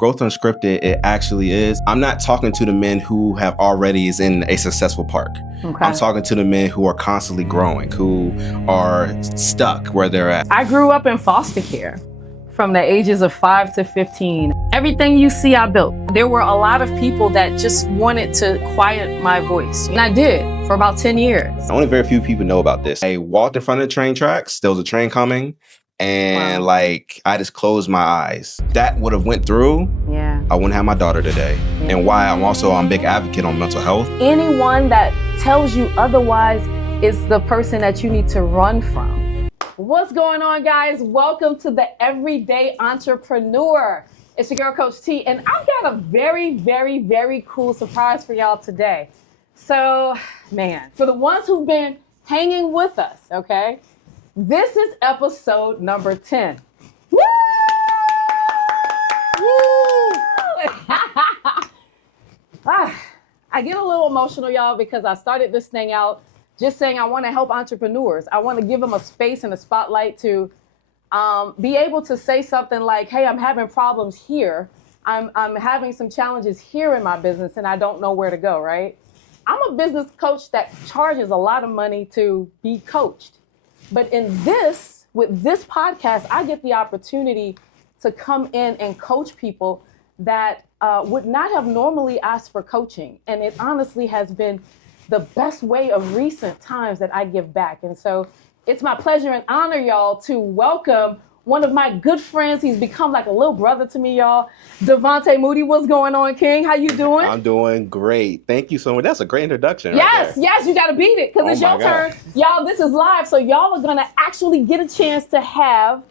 Growth Unscripted, it actually is. I'm not talking to the men who have already is in a successful park. Okay. I'm talking to the men who are constantly growing, who are stuck where they're at. I grew up in foster care from the ages of 5 to 15. Everything you see, I built. There were a lot of people that just wanted to quiet my voice. And I did for about 10 years. Only very few people know about this. I walked in front of the train tracks. There was a train coming. And Wow. I just closed my eyes. That would have went through. Yeah. I wouldn't have my daughter today. Yeah. And why I'm a big advocate on mental health. Anyone that tells you otherwise is the person that you need to run from. What's going on, guys? Welcome to the Everyday Entrepreneur. It's your girl, Coach T, and I've got a very, very, very cool surprise for y'all today. So, man, for the ones who've been hanging with us, okay? This is episode number 10. Woo! I get a little emotional, y'all, because I started this thing out just saying I want to help entrepreneurs. I want to give them a space and a spotlight to be able to say something like, hey, I'm having problems here. I'm having some challenges here in my business and I don't know where to go, right? I'm a business coach that charges a lot of money to be coached. But with this podcast, I get the opportunity to come in and coach people that would not have normally asked for coaching. And it honestly has been the best way of recent times that I give back. And so it's my pleasure and honor, y'all, to welcome one of my good friends. He's become like a little brother to me, y'all. Devontae Moody, what's going on, King? How you doing? I'm doing great. Thank you so much. That's a great introduction. Yes, you got to beat it because it's your turn. Y'all, this is live, so y'all are going to actually get a chance to have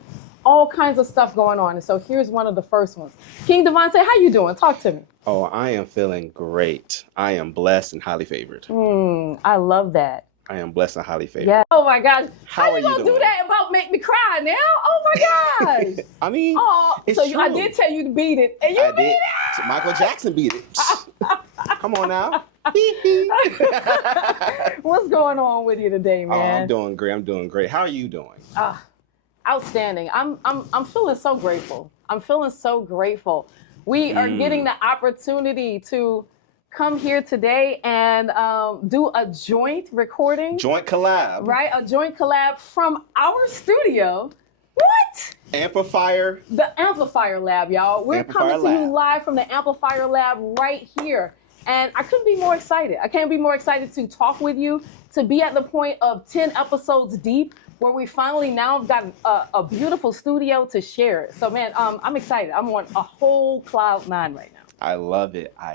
all kinds of stuff going on. And so here's one of the first ones. King Devontae, how you doing? Talk to me. Oh, I am feeling great. I am blessed and highly favored. I love that. I am blessed and highly favored. Yeah. Oh my gosh. How are you gonna doing? do that about make me cry now? Oh my gosh. I mean, it's so true. I did tell you to beat it, and you beat it. So Michael Jackson beat it. Come on now. What's going on with you today, man? Oh, I'm doing great. How are you doing? Outstanding. I'm feeling so grateful. We are getting the opportunity to come here today and do a joint recording. Joint collab. Right, a joint collab from our studio. What? Amplifier. The Amplifier Lab, y'all. We're coming to you live from the Amplifier Lab right here. And I couldn't be more excited. I can't be more excited to talk with you, to be at the point of 10 episodes deep, where we finally now have got a beautiful studio to share it. So, man, I'm excited. I'm on a whole cloud nine right now. I love it. I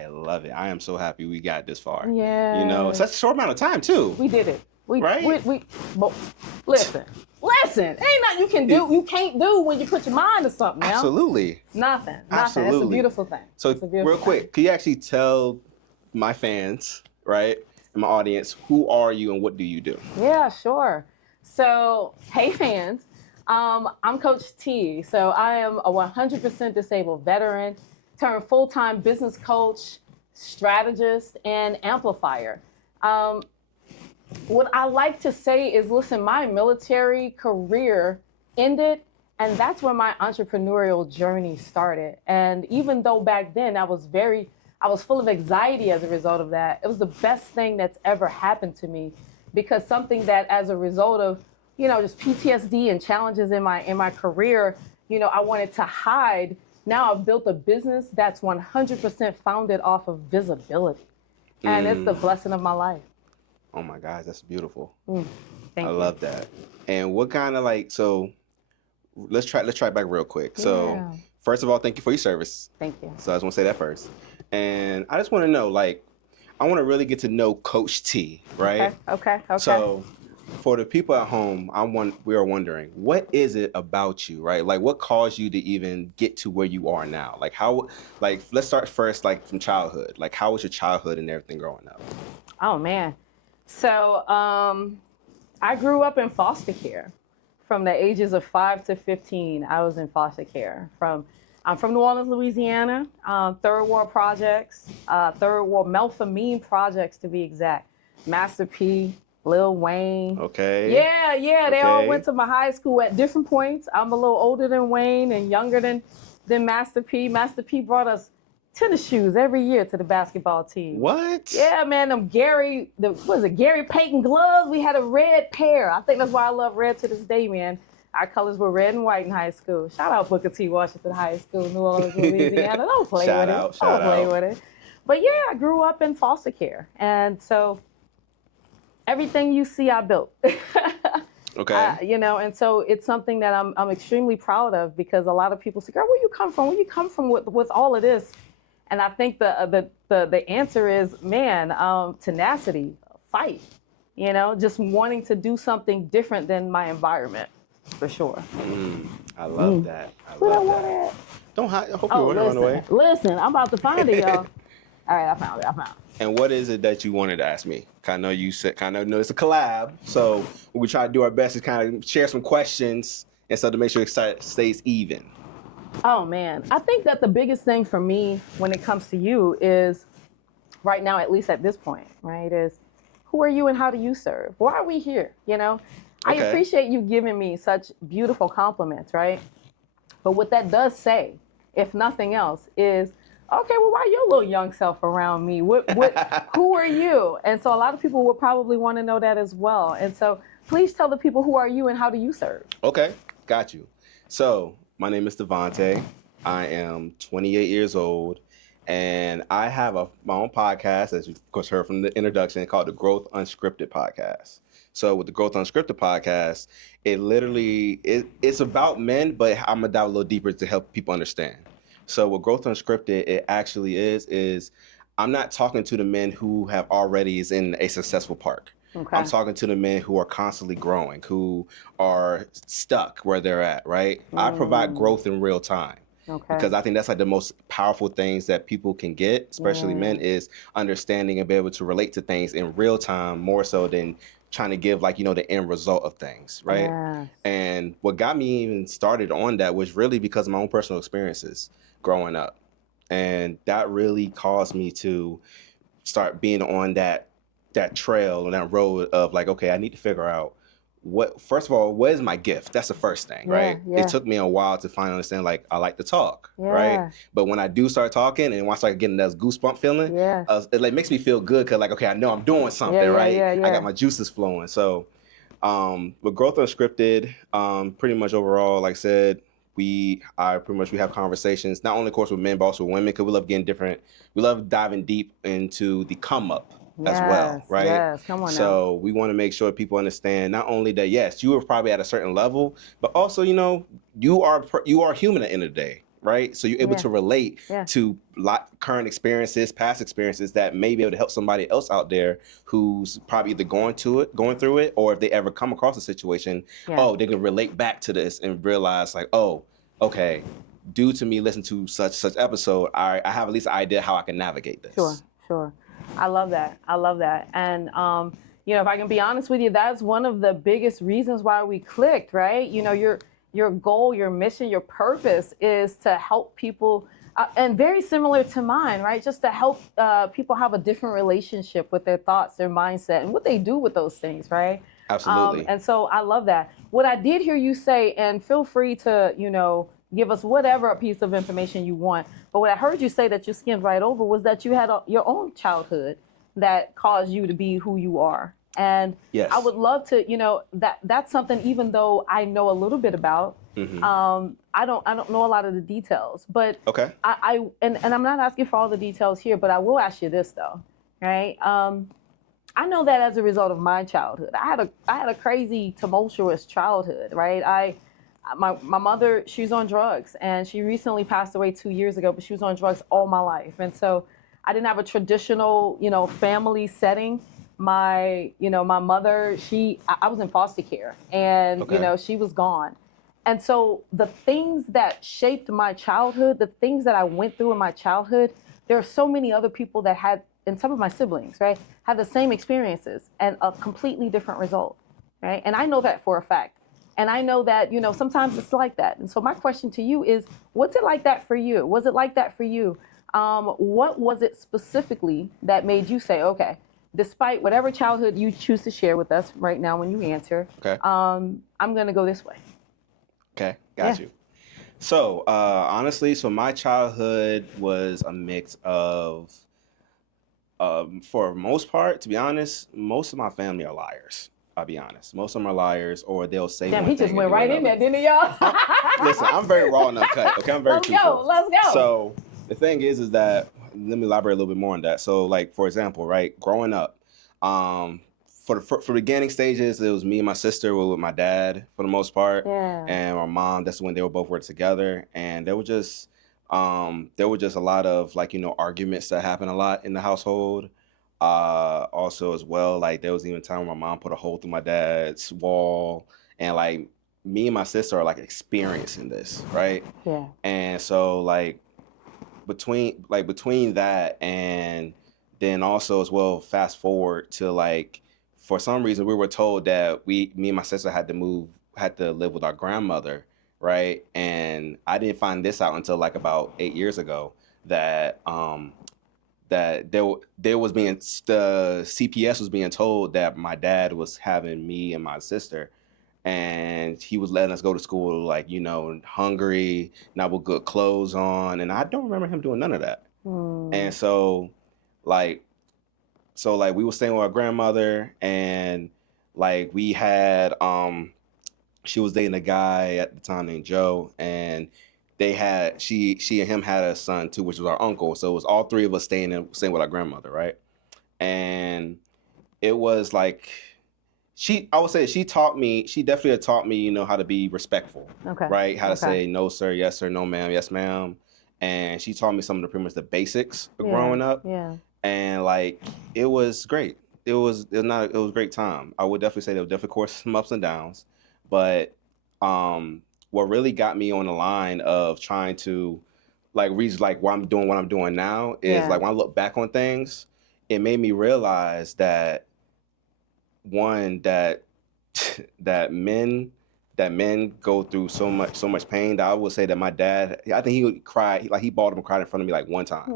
am so happy we got this far. Yeah. You know, such a short amount of time, too. We did it. Right? Listen. Ain't nothing you can't do when you put your mind to something now. Absolutely. Nothing. Absolutely. It's a beautiful thing. So, real quick, can you actually tell my fans, right, and my audience, who are you and what do you do? Yeah, sure. So, hey fans, I'm Coach T. So I am a 100% disabled veteran, turned full-time business coach, strategist, and amplifier. What I like to say is, listen, my military career ended, and that's where my entrepreneurial journey started. And even though back then I was full of anxiety as a result of that, it was the best thing that's ever happened to me, because something that as a result of, just PTSD and challenges in my career, I wanted to hide. Now I've built a business that's 100% founded off of visibility. And it's the blessing of my life. Oh my gosh, that's beautiful. Thank you. I love that. And what kind of so let's try back real quick. So first of all, thank you for your service. Thank you. So I just want to say that first. And I just want to know, I want to really get to know Coach T, right? Okay. So for the people at home, we are wondering, what is it about you, right? What caused you to even get to where you are now? Let's start first, from childhood. How was your childhood and everything growing up? Oh man. So I grew up in foster care. From the ages of 5 to 15, I was in foster care. I'm from New Orleans, Louisiana, third world projects, third world Melphamine projects to be exact. Master P, Lil Wayne. Okay. Yeah. They all went to my high school at different points. I'm a little older than Wayne and younger than than Master P. Master P brought us tennis shoes every year to the basketball team. What? Yeah, man, Gary Payton gloves? We had a red pair. I think that's why I love red to this day, man. Our colors were red and white in high school. Shout out Booker T. Washington High School, New Orleans, Louisiana. Don't play with it. Don't play with it. But yeah, I grew up in foster care. And so everything you see, I built. Okay. You know, and so it's something that I'm extremely proud of, because a lot of people say, girl, where you come from? Where you come from with all of this? And I think the answer is, man, tenacity, fight, you know, just wanting to do something different than my environment, for sure. I love that. I love that. Don't hide. I hope you want to run away. Listen, I'm about to find it, y'all. All right, I found it. And what is it that you wanted to ask me? I know you said, know it's a collab, so what we try to do our best is kind of share some questions, and so to make sure it stays even. Oh man, I think that the biggest thing for me when it comes to you is, right now, at least at this point, right, is who are you and how do you serve? Why are we here? You know, I appreciate you giving me such beautiful compliments, right? But what that does say, if nothing else, is, okay, well, why your little young self around me? Who are you? And so a lot of people will probably want to know that as well. And so please tell the people, who are you and how do you serve? Okay, got you. So my name is Devontae. I am 28 years old, and I have my own podcast, as you of course heard from the introduction, called the Growth Unscripted podcast. So with the Growth Unscripted podcast, it literally it's about men, but I'm gonna dive a little deeper to help people understand. So what Growth Unscripted it actually is I'm not talking to the men who have already is in a successful park. Okay. I'm talking to the men who are constantly growing, who are stuck where they're at, right? I provide growth in real time. Okay. Because I think that's like the most powerful things that people can get, especially men, is understanding and be able to relate to things in real time more so than trying to give like, you know, the end result of things, right? Yeah. And what got me even started on that was really because of my own personal experiences growing up. And that really caused me to start being on that trail and that road of like, okay, I need to figure out first of all, what is my gift? That's the first thing, right? Yeah. It took me a while to finally understand, like, I like to talk, right? But when I do start talking and once I start getting that goosebump feeling, it like makes me feel good because like, okay, I know I'm doing something, right? I got my juices flowing. So with Growth Unscripted, pretty much overall, like I said, we have conversations, not only of course with men, but also with women, because we love diving deep into the come up as well, right? Yes, come on so now. We want to make sure people understand not only that, yes, you are probably at a certain level, but also, you know, you are human at the end of the day, right? So you're able to relate to current experiences, past experiences that may be able to help somebody else out there who's probably either going through it, or if they ever come across a situation, they can relate back to this and realize like, oh, okay, due to me listening to such episode, I have at least an idea how I can navigate this. Sure. I love that. And, you know, if I can be honest with you, that's one of the biggest reasons why we clicked, right? You know, your goal, your mission, your purpose is to help people, and very similar to mine, right? Just to help people have a different relationship with their thoughts, their mindset, and what they do with those things, right? Absolutely. And so I love that. What I did hear you say, and feel free to, you know, give us whatever piece of information you want. But what I heard you say that you skimmed right over was that you had your own childhood that caused you to be who you are. And I would love to, you know, that's something, even though I know a little bit about, I don't know a lot of the details. But and I'm not asking for all the details here, but I will ask you this though, right? I know that as a result of my childhood, I had a crazy, tumultuous childhood, right? My mother, she's on drugs, and she recently passed away 2 years ago, but she was on drugs all my life. And so I didn't have a traditional, you know, family setting. My mother, I was in foster care, and, you know, she was gone. And so the things that shaped my childhood, the things that I went through in my childhood, there are so many other people that had, and some of my siblings, right, had the same experiences and a completely different result, right? And I know that for a fact. And I know that, you know, sometimes it's like that. And so my question to you is, what's it like that for you? Was it like that for you? What was it specifically that made you say, okay, despite whatever childhood you choose to share with us right now when you answer, I'm going to go this way? Okay, got you. So, honestly, so my childhood was a mix of, for most part, to be honest, most of my family are liars. I'll be honest. Most of them are liars, or they'll say Damn, one he just thing and went do right in another. there, didn't he, y'all? Listen, I'm very raw and uncut. Okay, I'm very Let's go. truthful. Let's go. So the thing is that let me elaborate a little bit more on that. So, like for example, right, growing up, um, for beginning stages, it was me and my sister were with my dad for the most part, Yeah. and my mom. That's when they were both working together, and there were just a lot of like arguments that happened a lot in the household. Also as well, like there was even a time when my mom put a hole through my dad's wall, and like me and my sister are like experiencing this, right? Yeah. And so between that and then also as well, fast forward to like for some reason we were told that me and my sister had to live with our grandmother, right? And I didn't find this out until like about 8 years ago that there was being the CPS was being told that my dad was having me and my sister, and he was letting us go to school like hungry, not with good clothes on, and I don't remember him doing none of that. And like like we were staying with our grandmother, and like we had she was dating a guy at the time named Joe, and she and him had a son too, which was our uncle. So it was all three of us staying with our grandmother, right? And it was like I would say she definitely had taught me, how to be respectful. Okay. Right? How to Okay. say no sir, yes sir, no ma'am, yes ma'am. And she taught me some of the pretty much the basics of Yeah. growing up. Yeah. And like it was great. It was a great time. I would definitely say there was definitely of course some ups and downs. But what really got me on the line of trying to like reach like what I'm doing now is Yeah. like when I look back on things, it made me realize that one that men go through so much pain that I would say that my dad, I think he would cry, like he bawled and cried in front of me like one time.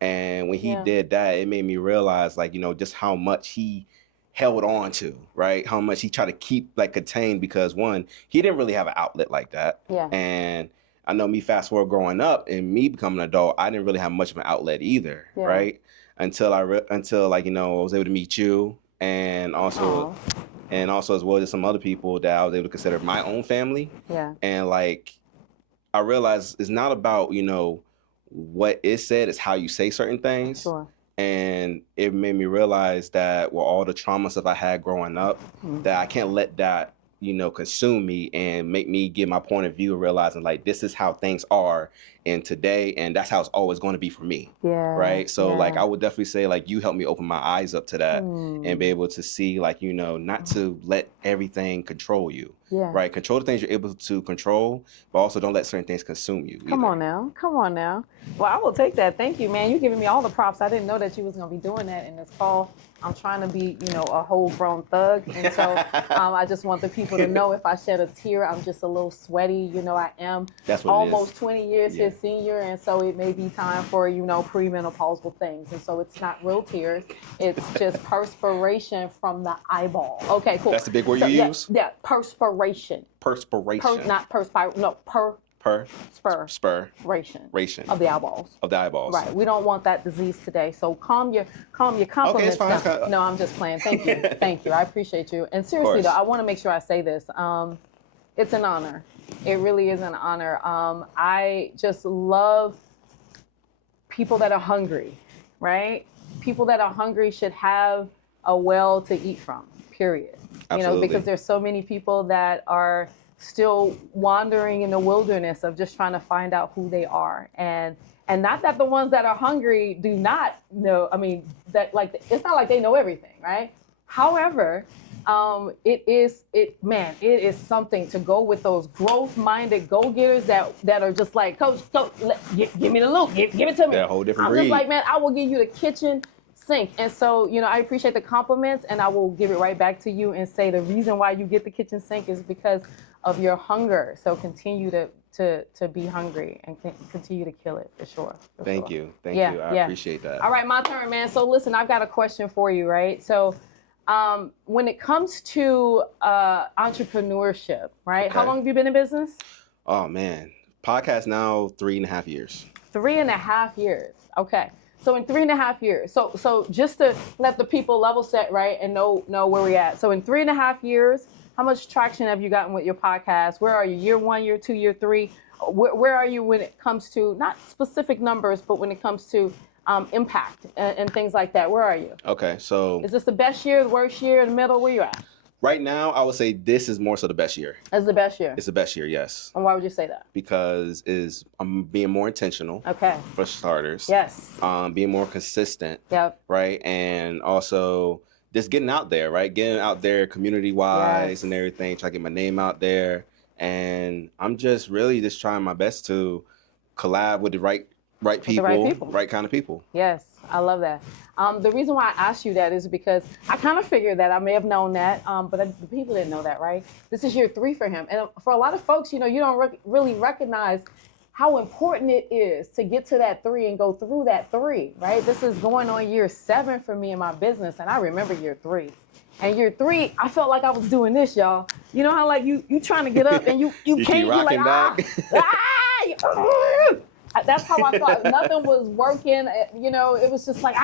And when he Yeah. did that, it made me realize like just how much he held on to, right? How much he tried to keep like contained, because one, he didn't really have an outlet like that. Yeah. And I know me fast forward growing up and me becoming an adult, I didn't really have much of an outlet either, Yeah. right? Until like I was able to meet you, and also as well as some other people that I was able to consider my own family. Yeah. And like I realized it's not about what is said, it's how you say certain things. Sure. And it made me realize that with all the trauma stuff I had growing up, that I can't let that consume me and make me get my point of view, realizing like this is how things are in today, and that's how it's always going to be for me. Yeah. Right. So Yeah. like I would definitely say like you helped me open my eyes up to that and be able to see like not to let everything control you. Yeah. Right. Control the things you're able to control, but also don't let certain things consume you. Come on now. Come on now. Well, I will take that. Thank you, man. You're giving me all the props. I didn't know that you was going to be doing that in this call. I'm trying to be, a whole-grown thug. And so I just want the people to know if I shed a tear, I'm just a little sweaty. I am almost 20 years his senior. And so it may be time for, premenopausal things. And so it's not real tears. It's just perspiration from the eyeball. Okay, cool. That's the big word you use? Yeah, perspiration. Perspiration. Not perspire. No, perspiration of the eyeballs. Of the eyeballs. Right. We don't want that disease today. So calm your compliments. Okay, it's fine. Down. No, I'm just playing. Thank you. Thank you. I appreciate you. And seriously though, I want to make sure I say this. It's an honor. It really is an honor. I just love people that are hungry, right? People that are hungry should have a well to eat from, period. Absolutely. Because there's so many people that are still wandering in the wilderness of just trying to find out who they are. And not that the ones that are hungry do not know, it's not like they know everything, right? However, it is something to go with those growth-minded go-getters that are just like, Coach, give me the loot, give it to me. They're a whole different I'm breed. just like, man, I will give you the kitchen sink. And so, I appreciate the compliments, and I will give it right back to you and say the reason why you get the kitchen sink is because of your hunger. So continue to be hungry and continue to kill it for sure. Thank you. Thank you. I appreciate that. All right, my turn, man. So listen, I've got a question for you, right? So when it comes to entrepreneurship, right? Okay. How long have you been in business? Oh man, Podcast now 3.5 years. 3.5 years. Okay. So in 3.5 years, so just to let the people level set, right, and know where we're at. So in 3.5 years, how much traction have you gotten with your podcast? Where are you? Year 1, year 2, year 3? Where are you when it comes to not specific numbers, but when it comes to impact and things like that? Where are you? Okay, so is this the best year, the worst year, the middle? Where you at? Right now, I would say this is more so the best year. It's the best year. It's the best year, yes. And why would you say that? Because I'm being more intentional. Okay. For starters. Yes. Being more consistent. Yep. Right, and also just getting out there, right? Getting out there community-wise Yes. and everything, trying to get my name out there. And I'm just really just trying my best to collab with the right people, right kind of people. Yes, I love that. The reason why I asked you that is because I kind of figured that I may have known that, but the people didn't know that, right? This is year 3 for him. And for a lot of folks, you know, you don't really recognize how important it is to get to that 3 and go through that 3, right? This is going on year 7 for me in my business, and I remember year 3. And year 3, I felt like I was doing this, y'all. You know how like you trying to get up and you can't, you're like, that's how I thought. Nothing was working. You know, it was just like,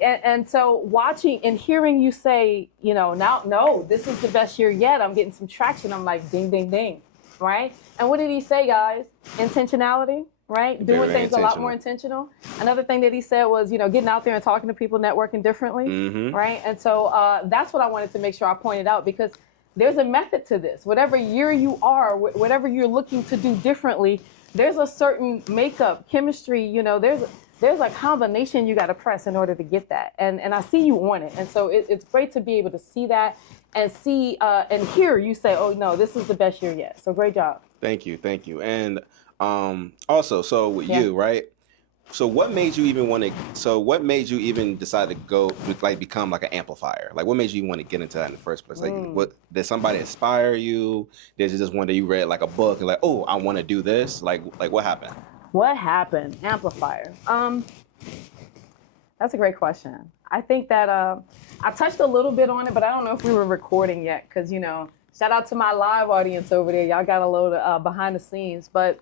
And so watching and hearing you say, you know, now, no, this is the best year yet. I'm getting some traction. I'm like, ding, ding, ding, right? And what did he say, guys? Intentionality, right? Doing things a lot more intentional. Another thing that he said was, you know, getting out there and talking to people, networking differently, right? And so that's what I wanted to make sure I pointed out, because there's a method to this. Whatever year you are, whatever you're looking to do differently, there's a certain makeup, chemistry, you know, there's a combination you got to press in order to get that. And I see you on it. And so it's great to be able to see that and see and hear you say, oh, no, this is the best year yet. So great job. Thank you. Thank you. And also, so with you, right? So what made you even decide to go like become like an amplifier? Like what made you want to get into that in the first place? Like what did somebody inspire you? Did it just one day you read like a book and like, oh, I want to do this? Like what happened? What happened? Amplifier. That's a great question. I think that I touched a little bit on it, but I don't know if we were recording yet, because, you know, shout out to my live audience over there. Y'all got a load of behind the scenes. But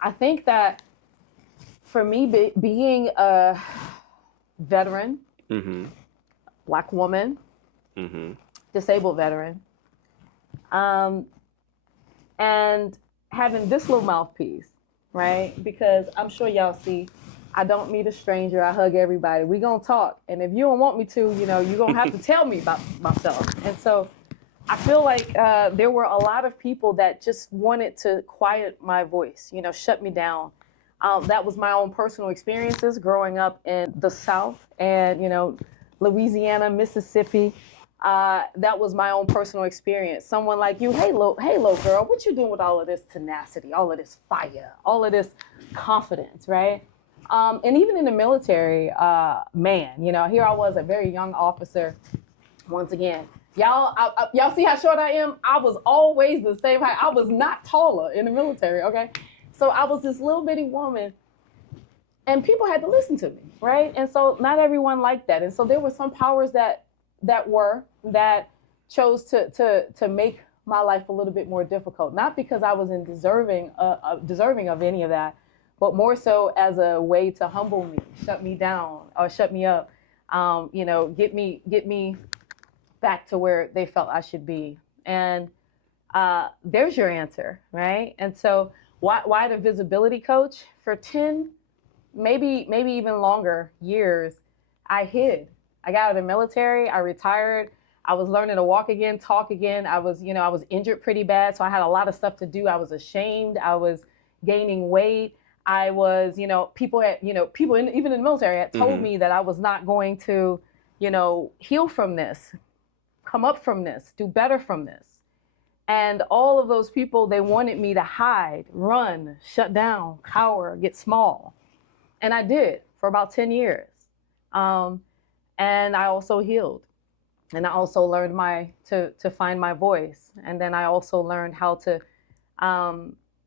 I think that for me, being a veteran, Black woman, disabled veteran, and having this little mouthpiece, right? Because I'm sure y'all see, I don't meet a stranger. I hug everybody. We gonna talk. And if you don't want me to, you know, you're gonna have to tell me about myself. And so I feel like there were a lot of people that just wanted to quiet my voice, you know, shut me down. That was my own personal experiences growing up in the South and, you know, Louisiana, Mississippi. That was my own personal experience. Someone like you, hey, little girl, what you doing with all of this tenacity, all of this fire, all of this confidence, right? And even in the military, man, you know, here I was, a very young officer. Once again, y'all see how short I am? I was always the same height. I was not taller in the military, okay? So I was this little bitty woman, and people had to listen to me, right? And so not everyone liked that. And so there were some powers that chose to make my life a little bit more difficult. Not because I was deserving of any of that, but more so as a way to humble me, shut me down, or shut me up. You know, get me back to where they felt I should be. And there's your answer, right? And so why the visibility coach? For 10, maybe even longer years, I hid. I got out of the military, I retired, I was learning to walk again, talk again. I was injured pretty bad, so I had a lot of stuff to do. I was ashamed, I was gaining weight. I was, people even in the military had told me that I was not going to, heal from this, come up from this, do better from this. And all of those people, they wanted me to hide, run, shut down, cower, get small. And I did for about 10 years. And I also healed. And I also learned to find my voice. And then I also learned how to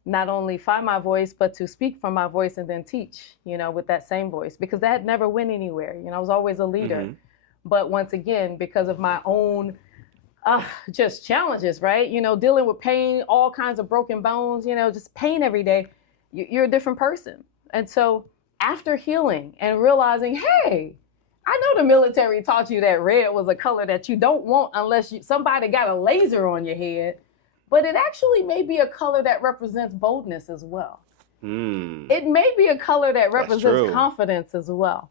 not only find my voice, but to speak from my voice and then teach, with that same voice, because that never went anywhere. I was always a leader. But once again, because of my own Just challenges, right? Dealing with pain, all kinds of broken bones, just pain every day. You're a different person. And so after healing and realizing, hey, I know the military taught you that red was a color that you don't want unless somebody got a laser on your head, but it actually may be a color that represents boldness as well. It may be a color that represents confidence as well.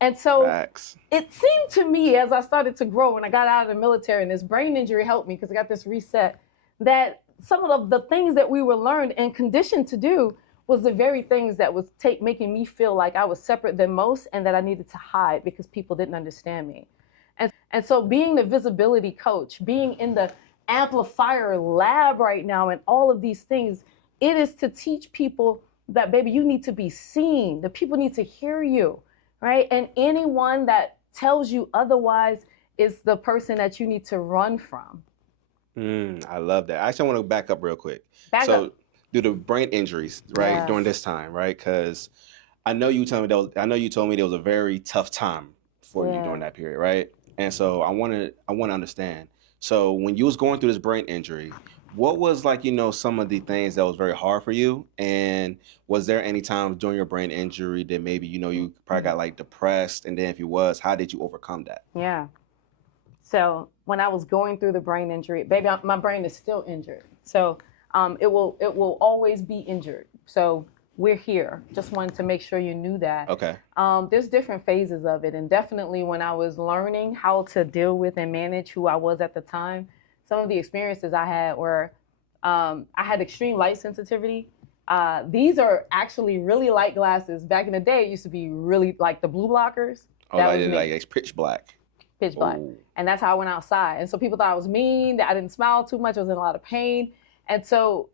And so Facts. It seemed to me as I started to grow when I got out of the military and this brain injury helped me because I got this reset, that some of the things that we were learned and conditioned to do was the very things that was making me feel like I was separate than most and that I needed to hide because people didn't understand me. And so being the visibility coach, being in the amplifier lab right now and all of these things, it is to teach people that, baby, you need to be seen. The people need to hear you, right? And anyone that tells you otherwise is the person that you need to run from. I love that. Actually, I want to back up real quick. Back up. Due to brain injuries, right, Yes. during this time, right? Because I know you told me there was a very tough time for you during that period, right? And so I want to understand. So when you was going through this brain injury, what was like, some of the things that was very hard for you? And was there any times during your brain injury that maybe, you probably got like depressed? And then if you was, how did you overcome that? Yeah. So when I was going through the brain injury, baby, my brain is still injured. So it will always be injured. So we're here. Just wanted to make sure you knew that. Okay. There's different phases of it. And definitely when I was learning how to deal with and manage who I was at the time, some of the experiences I had were, I had extreme light sensitivity. These are actually really light glasses. Back in the day, it used to be really like the blue blockers. Oh, like it's pitch black. Pitch black. Ooh. And that's how I went outside. And so people thought I was mean, that I didn't smile too much, I was in a lot of pain. And so,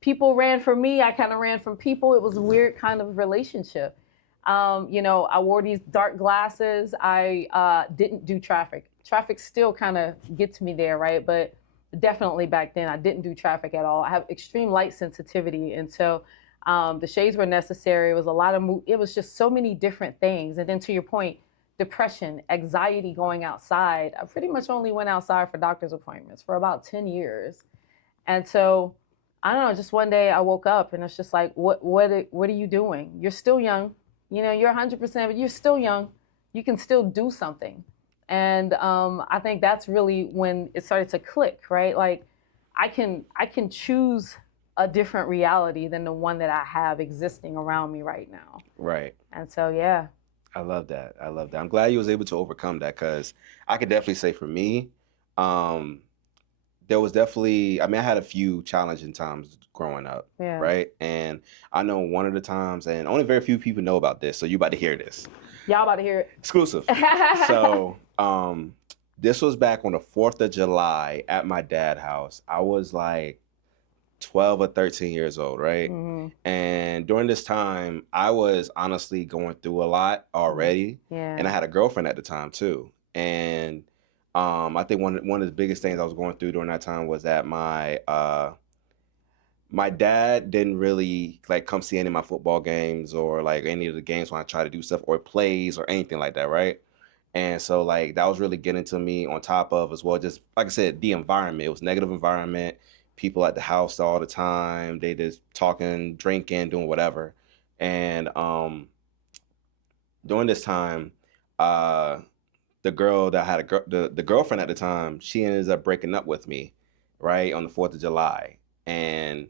people ran from me, I kind of ran from people. It was a weird kind of relationship. I wore these dark glasses. I didn't do traffic. Traffic still kind of gets me there, right? But definitely back then, I didn't do traffic at all. I have extreme light sensitivity. And so the shades were necessary. It was a lot of, it was just so many different things. And then to your point, depression, anxiety going outside. I pretty much only went outside for doctor's appointments for about 10 years. And so, I don't know, just one day I woke up and it's just like, what are you doing? You're still young. You're 100%, but you're still young. You can still do something. And I think that's really when it started to click, right? Like I can choose a different reality than the one that I have existing around me right now. Right. And so, yeah. I love that. I'm glad you was able to overcome that, because I could definitely say for me, there was definitely, I had a few challenging times growing up, right? And I know one of the times, and only very few people know about this, so you about to hear this. Y'all about to hear it. Exclusive. So this was back on the 4th of July at my dad's house. I was like 12 or 13 years old, right? Mm-hmm. And during this time, I was honestly going through a lot already. Yeah. And I had a girlfriend at the time too. And I think one of the biggest things I was going through during that time was that my dad didn't really like come see any of my football games or like any of the games when I try to do stuff or plays or anything like that, right? And so like that was really getting to me, on top of as well, just like I said, the environment. It was negative environment. People at the house all the time. They just talking, drinking, doing whatever. And during this time, the girl that had the girlfriend at the time, she ended up breaking up with me, right, on the 4th of July. And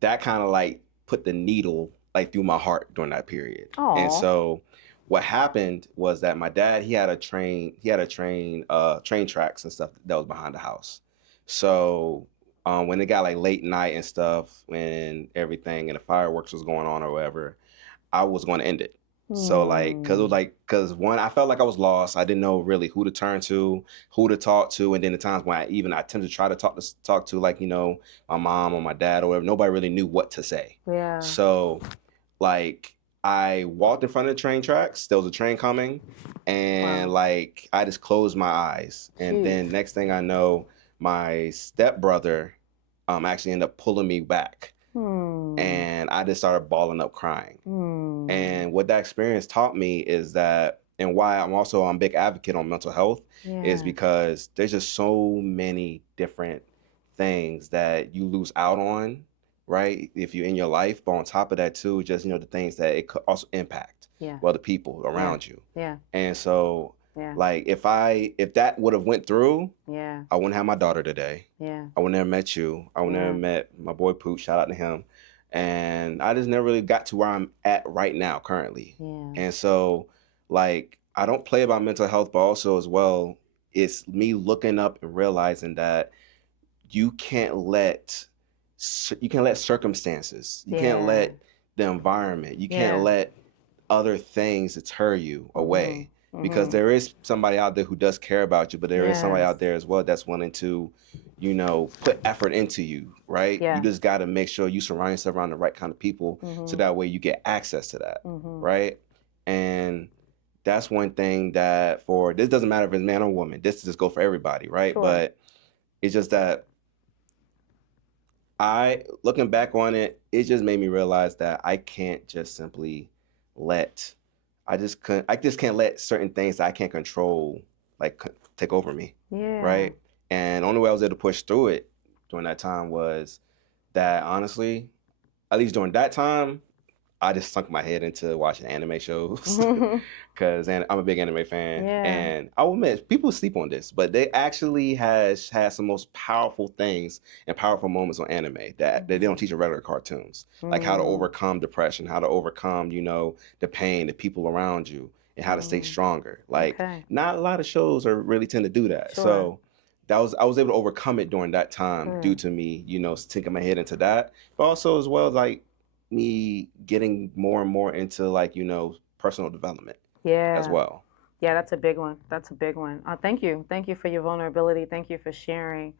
that kind of like put the needle like through my heart during that period. Aww. And so what happened was that my dad, he had train tracks and stuff that was behind the house. So when it got like late night and stuff and everything and the fireworks was going on or whatever, I was going to end it. So like, cause one, I felt like I was lost. I didn't know really who to turn to, who to talk to. And then the times when I attempted to try to talk to like, my mom or my dad or whatever, nobody really knew what to say. Yeah. So like I walked in front of the train tracks. There was a train coming, and like I just closed my eyes. And then next thing I know, my stepbrother actually ended up pulling me back. And I just started bawling up crying. And what that experience taught me is that and why I'm a big advocate on mental health is Yeah. because there's just so many different things that you lose out on, right? If you're in your life, but on top of that too, just the things that it could also impact, Yeah. well, the people Yeah. around you. Yeah. And so, Yeah. like, if that would have went through, Yeah. I wouldn't have my daughter today. Yeah. I would never met you. I would never Yeah. met my boy Poot. Shout out to him. And I just never really got to where I'm at right now, currently. Yeah. And so, like, I don't play about mental health, but also as well, it's me looking up and realizing that you can't let circumstances, you can't Yeah. let the environment, you can't Yeah. let other things deter you away, because there is somebody out there who does care about you, but there is somebody Yes. out there as well that's willing to put effort into you, right? Yeah. You just got to make sure you surround yourself around the right kind of people, so that way you get access to that, right? And that's one thing that, for this, doesn't matter if it's man or woman, this just go for everybody, right? Sure. But it's just that looking back on it, it just made me realize that I can't just simply let, I just can't let certain things that I can't control, like, take over me, Yeah. right? And the only way I was able to push through it during that time was that, honestly, at least during that time, I just sunk my head into watching anime shows, because I'm a big anime fan. Yeah. And I will admit, people sleep on this, but they actually has some most powerful things and powerful moments on anime that they don't teach in regular cartoons, like how to overcome depression, how to overcome the pain, the people around you, and how to stay stronger. Like, Okay. not a lot of shows are really tend to do that. Sure. So I was able to overcome it during that time, Sure. due to me sinking my head into that, but also as well as, like, me getting more and more into, like, personal development Yeah. as well. Yeah, that's a big one. That's a big one. Thank you. Thank you for your vulnerability. Thank you for sharing.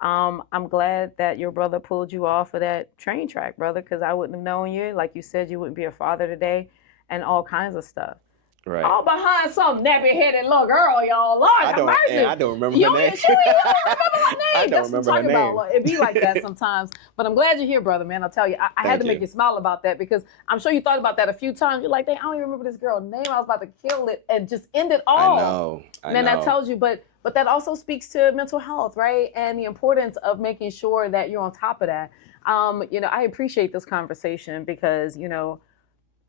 I'm glad that your brother pulled you off of that train track, brother, because I wouldn't have known you. Like you said, you wouldn't be a father today and all kinds of stuff. Right. All behind some nappy-headed little girl, y'all. Lord have mercy. I don't remember You her name. don't remember her name. I don't That's what remember I'm her talking name. about. It be like that sometimes. But I'm glad you're here, brother, man. I'll tell you. I had to make you smile about that, because I'm sure you thought about that a few times. You're like, dang, I don't even remember this girl's name. I was about to kill it and just end it all. I know. And then that tells you, but that also speaks to mental health, right? And the importance of making sure that you're on top of that. I appreciate this conversation because,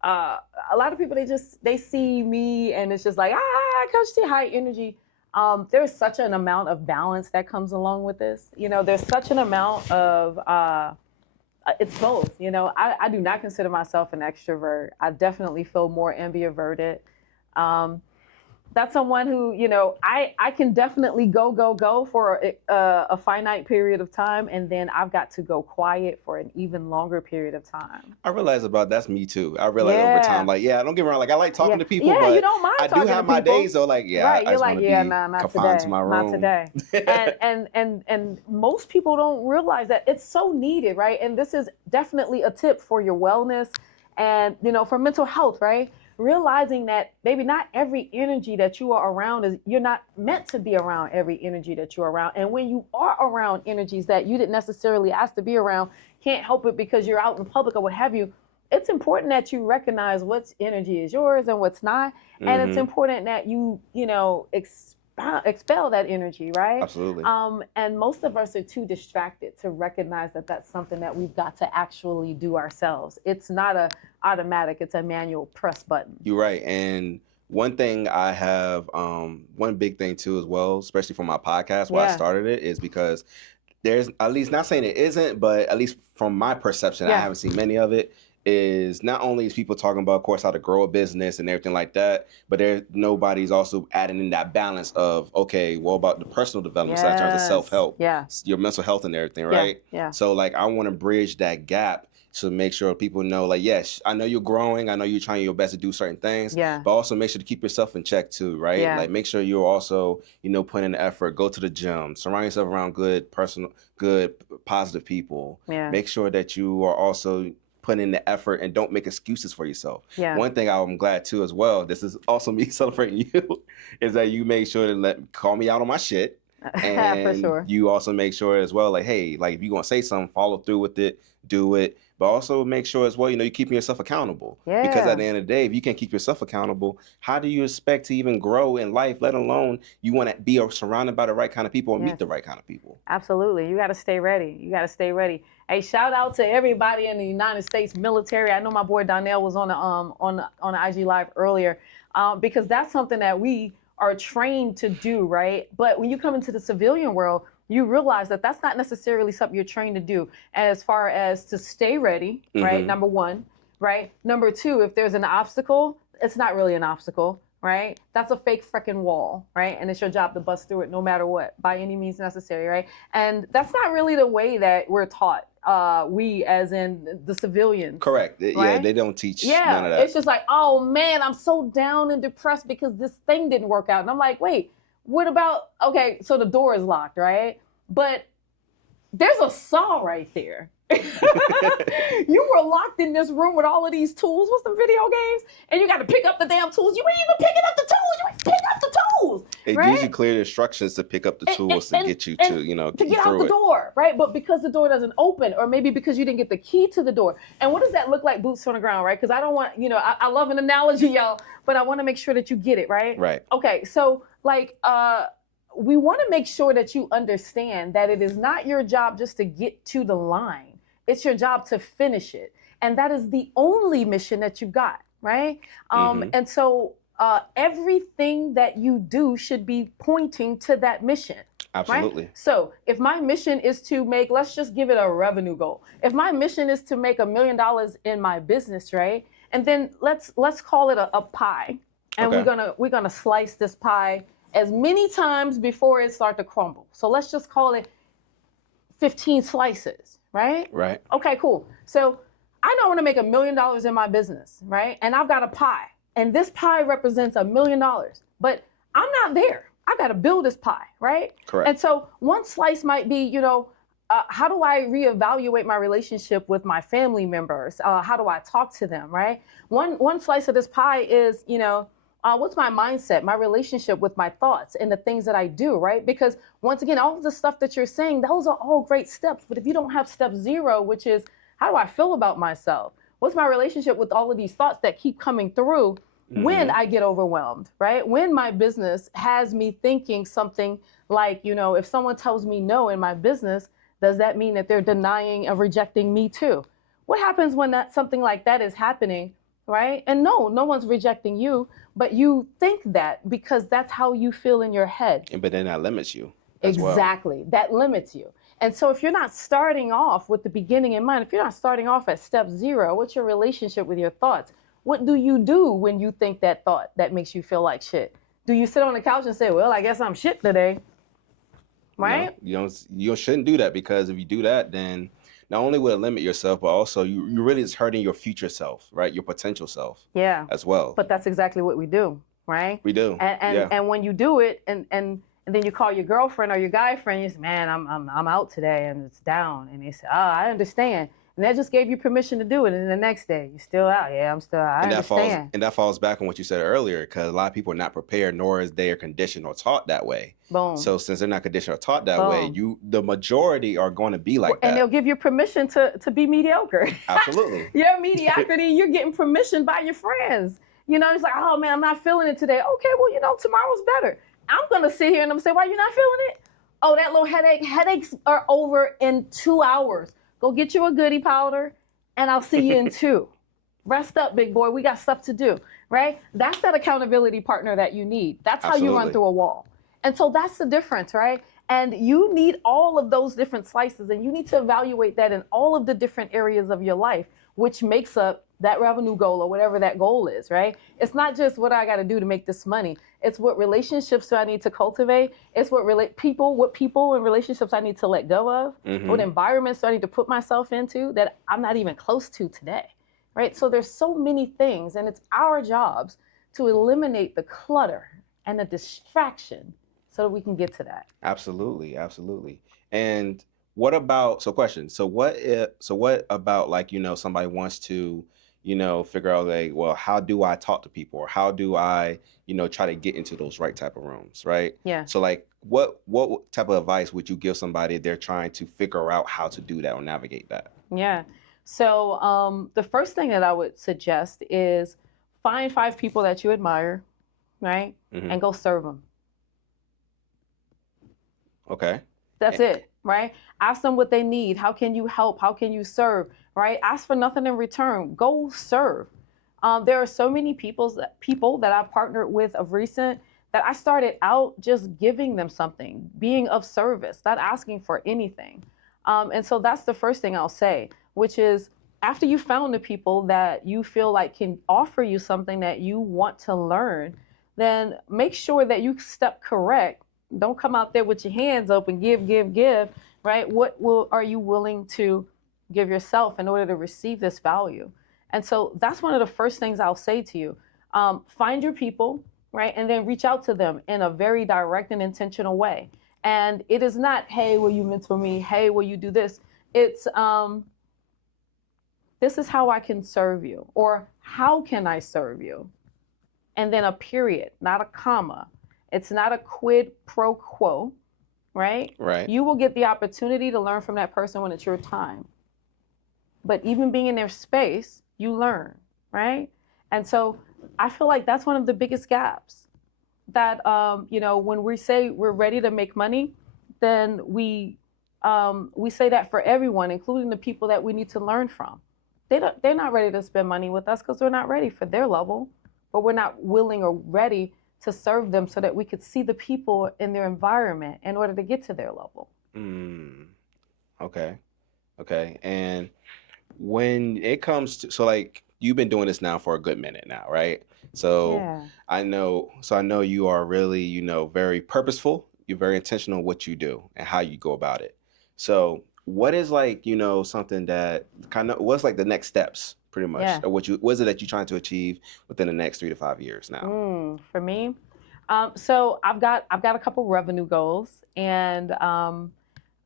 a lot of people, they see me and it's just like, Coach T, high energy. There's such an amount of balance that comes along with this. There's such an amount of, it's both. I do not consider myself an extrovert. I definitely feel more ambiverted. That's someone who, I can definitely go for a finite period of time, and then I've got to go quiet for an even longer period of time. I realize that's me too. I realize over time, like, don't get me wrong, like, I like talking to people, but you don't mind I talking do have to my people. days though, like, right. I just want to be confined to my room. Not today. and most people don't realize that it's so needed, right? And this is definitely a tip for your wellness and, for mental health, right? Realizing that maybe not every energy that you are around you're not meant to be around every energy that you're around. And when you are around energies that you didn't necessarily ask to be around, can't help it because you're out in public or what have you, it's important that you recognize what's energy is yours and what's not. And it's important that you expel that energy, right? Absolutely. And most of us are too distracted to recognize that that's something that we've got to actually do ourselves. It's not a automatic, it's a manual press button. You're right. And one thing I have, one big thing too as well, especially for my podcast, why I started it, is because there's, at least, not saying it isn't, but at least from my perception, I haven't seen many of it, is not only is people talking about, of course, how to grow a business and everything like that, but nobody's also adding in that balance of, okay, what about the personal development side in terms of self-help, your mental health and everything, right? So, like, I want to bridge that gap to make sure people know, like, yes, I know you're growing, I know you're trying your best to do certain things, but also make sure to keep yourself in check too, right? Like, make sure you're also, putting in the effort, go to the gym, surround yourself around good, positive people. Make sure that you are also putting in the effort and don't make excuses for yourself. One thing I'm glad too as well, this is also me celebrating you, is that you made sure to call me out on my shit. And for sure. You also make sure as well, like, hey, like, if you're gonna say something, follow through with it, do it. but also make sure as well, you know, you're keeping yourself accountable. Because Yeah. at the end of the day, if you can't keep yourself accountable, how do you expect to even grow in life, let alone you want to be surrounded by the right kind of people or meet Yes. the right kind of people? Absolutely. You got to stay ready. You got to stay ready. Hey, shout out to everybody in the United States military. I know my boy Donnell was on the IG Live earlier, because that's something that we are trained to do, right? But when you come into the civilian world, you realize that that's not necessarily something you're trained to do as far as to stay ready, right? Number one, right? Number two, if there's an obstacle, it's not really an obstacle, right? That's a fake freaking wall, right? And it's your job to bust through it no matter what, by any means necessary, right? And that's not really the way that we're taught. We, as in the civilians. Correct. Right? Yeah, they don't teach none of that. It's just like, oh man, I'm so down and depressed because this thing didn't work out. And I'm like, wait, what about, okay, so the door is locked, right? But there's a saw right there. You were locked in this room with all of these tools. What's the video games? And you got to pick up the damn tools. You ain't even picking up the tools. You ain't picking up the tools. It right? gives you clear instructions to pick up the tools to get you to, you know, to get through out the door, right? But because the door doesn't open, or maybe because you didn't get the key to the door. And what does that look like, boots on the ground, right? Because I don't want, you know, I love an analogy, y'all, but I want to make sure that you get it, right? Right. Okay, so like, we want to make sure that you understand that it is not your job just to get to the line. It's your job to finish it. And that is the only mission that you got, right? And so everything that you do should be pointing to that mission. Absolutely. Right? So if my mission is to make, let's just give it a revenue goal. If my mission is to make $1 million in my business, right? And then let's call it a pie. And we're gonna slice this pie as many times before it starts to crumble. So let's just call it 15 slices, right? Right. Okay, cool. So I know I want to make $1 million in my business, right? And I've got a pie, and this pie represents $1 million, but I'm not there. I got to build this pie, right? Correct. And so one slice might be, you know, how do I reevaluate my relationship with my family members? How do I talk to them, right? One slice of this pie is, you know, what's my mindset, my relationship with my thoughts and the things that I do, right? Because once again, all of the stuff that you're saying, those are all great steps. But if you don't have step 0, which is, how do I feel about myself? What's my relationship with all of these thoughts that keep coming through when I get overwhelmed, right? When my business has me thinking something like, you know, if someone tells me no in my business, does that mean that they're denying and rejecting me too? What happens when something like that is happening, right? And no one's rejecting you, but you think that because that's how you feel in your head. But then that limits you. Exactly. Well. That limits you. And so if you're not starting off with the beginning in mind, if you're not starting off at step 0, what's your relationship with your thoughts? What do you do when you think that thought that makes you feel like shit? Do you sit on the couch and say, well, I guess I'm shit today? Right? No, you shouldn't do that, because if you do that, then not only will it limit yourself, but also you really is hurting your future self, right? Your potential self. Yeah. As well. But that's exactly what we do, right? We do. And when you do it, and then you call your girlfriend or your guy friend, you say, man, I'm out today and it's down. And they say, oh, I understand. And that just gave you permission to do it. And then the next day, you're still out. Yeah, I'm still out. I understand. And that falls back on what you said earlier, because a lot of people are not prepared, nor is they conditioned or taught that way. Boom. So since they're not conditioned or taught that way, the majority are going to be like that. And they'll give you permission to be mediocre. Absolutely. Your mediocrity, you're getting permission by your friends. You know, it's like, oh man, I'm not feeling it today. Okay, well, you know, tomorrow's better. I'm going to sit here and I'm going to say, why you not feeling it? Oh, that little headache. Headaches are over in 2 hours. Go get you a goodie powder and I'll see you in 2. Rest up, big boy. We got stuff to do, right? That's that accountability partner that you need. That's how you run through a wall. And so that's the difference, right? And you need all of those different slices, and you need to evaluate that in all of the different areas of your life, which makes up that revenue goal or whatever that goal is, right? It's not just what I got to do to make this money. It's what relationships do I need to cultivate. It's what people and relationships I need to let go of. What environments do I need to put myself into that I'm not even close to today, right? So there's so many things, and it's our jobs to eliminate the clutter and the distraction so that we can get to that. Absolutely, absolutely. And what about, question, so what about, like, you know, somebody wants to, you know, figure out, like, well, how do I talk to people, or how do I, you know, try to get into those right type of rooms, right? Yeah. So like, what type of advice would you give somebody if they're trying to figure out how to do that or navigate that? Yeah. So the first thing that I would suggest is find 5 people that you admire, right? Hmm. And go serve them. Okay. That's Eh, it, right? Ask them what they need. How can you help? How can you serve, right? Ask for nothing in return. Go serve. There are so many people that I've partnered with of recent that I started out just giving them something, being of service, not asking for anything. And so that's the first thing I'll say, which is after you found the people that you feel like can offer you something that you want to learn, then make sure that you step correct. Don't come out there with your hands open, give, right? Are you willing to give yourself in order to receive this value? And so that's one of the first things I'll say to you. Find your people, right? And then reach out to them in a very direct and intentional way. And it is not, hey, will you mentor me? Hey, will you do this? It's, this is how I can serve you, or how can I serve you? And then a period, not a comma. It's not a quid pro quo, right? right. You will get the opportunity to learn from that person when it's your time. But even being in their space, you learn, right? And so I feel like that's one of the biggest gaps that, when we say we're ready to make money, then we say that for everyone, including the people that we need to learn from. They're not ready to spend money with us because we're not ready for their level, but we're not willing or ready to serve them so that we could see the people in their environment in order to get to their level. Mm, okay. Okay. And when it comes to, so like you've been doing this now for a good minute now, right? So Yeah. I know you are really, very purposeful. You're very intentional what you do and how you go about it. So what is like, something that what's like the next steps pretty much, Yeah. or what is it that you're trying to achieve within the next 3 to 5 years now? For me, so I've got a couple revenue goals, and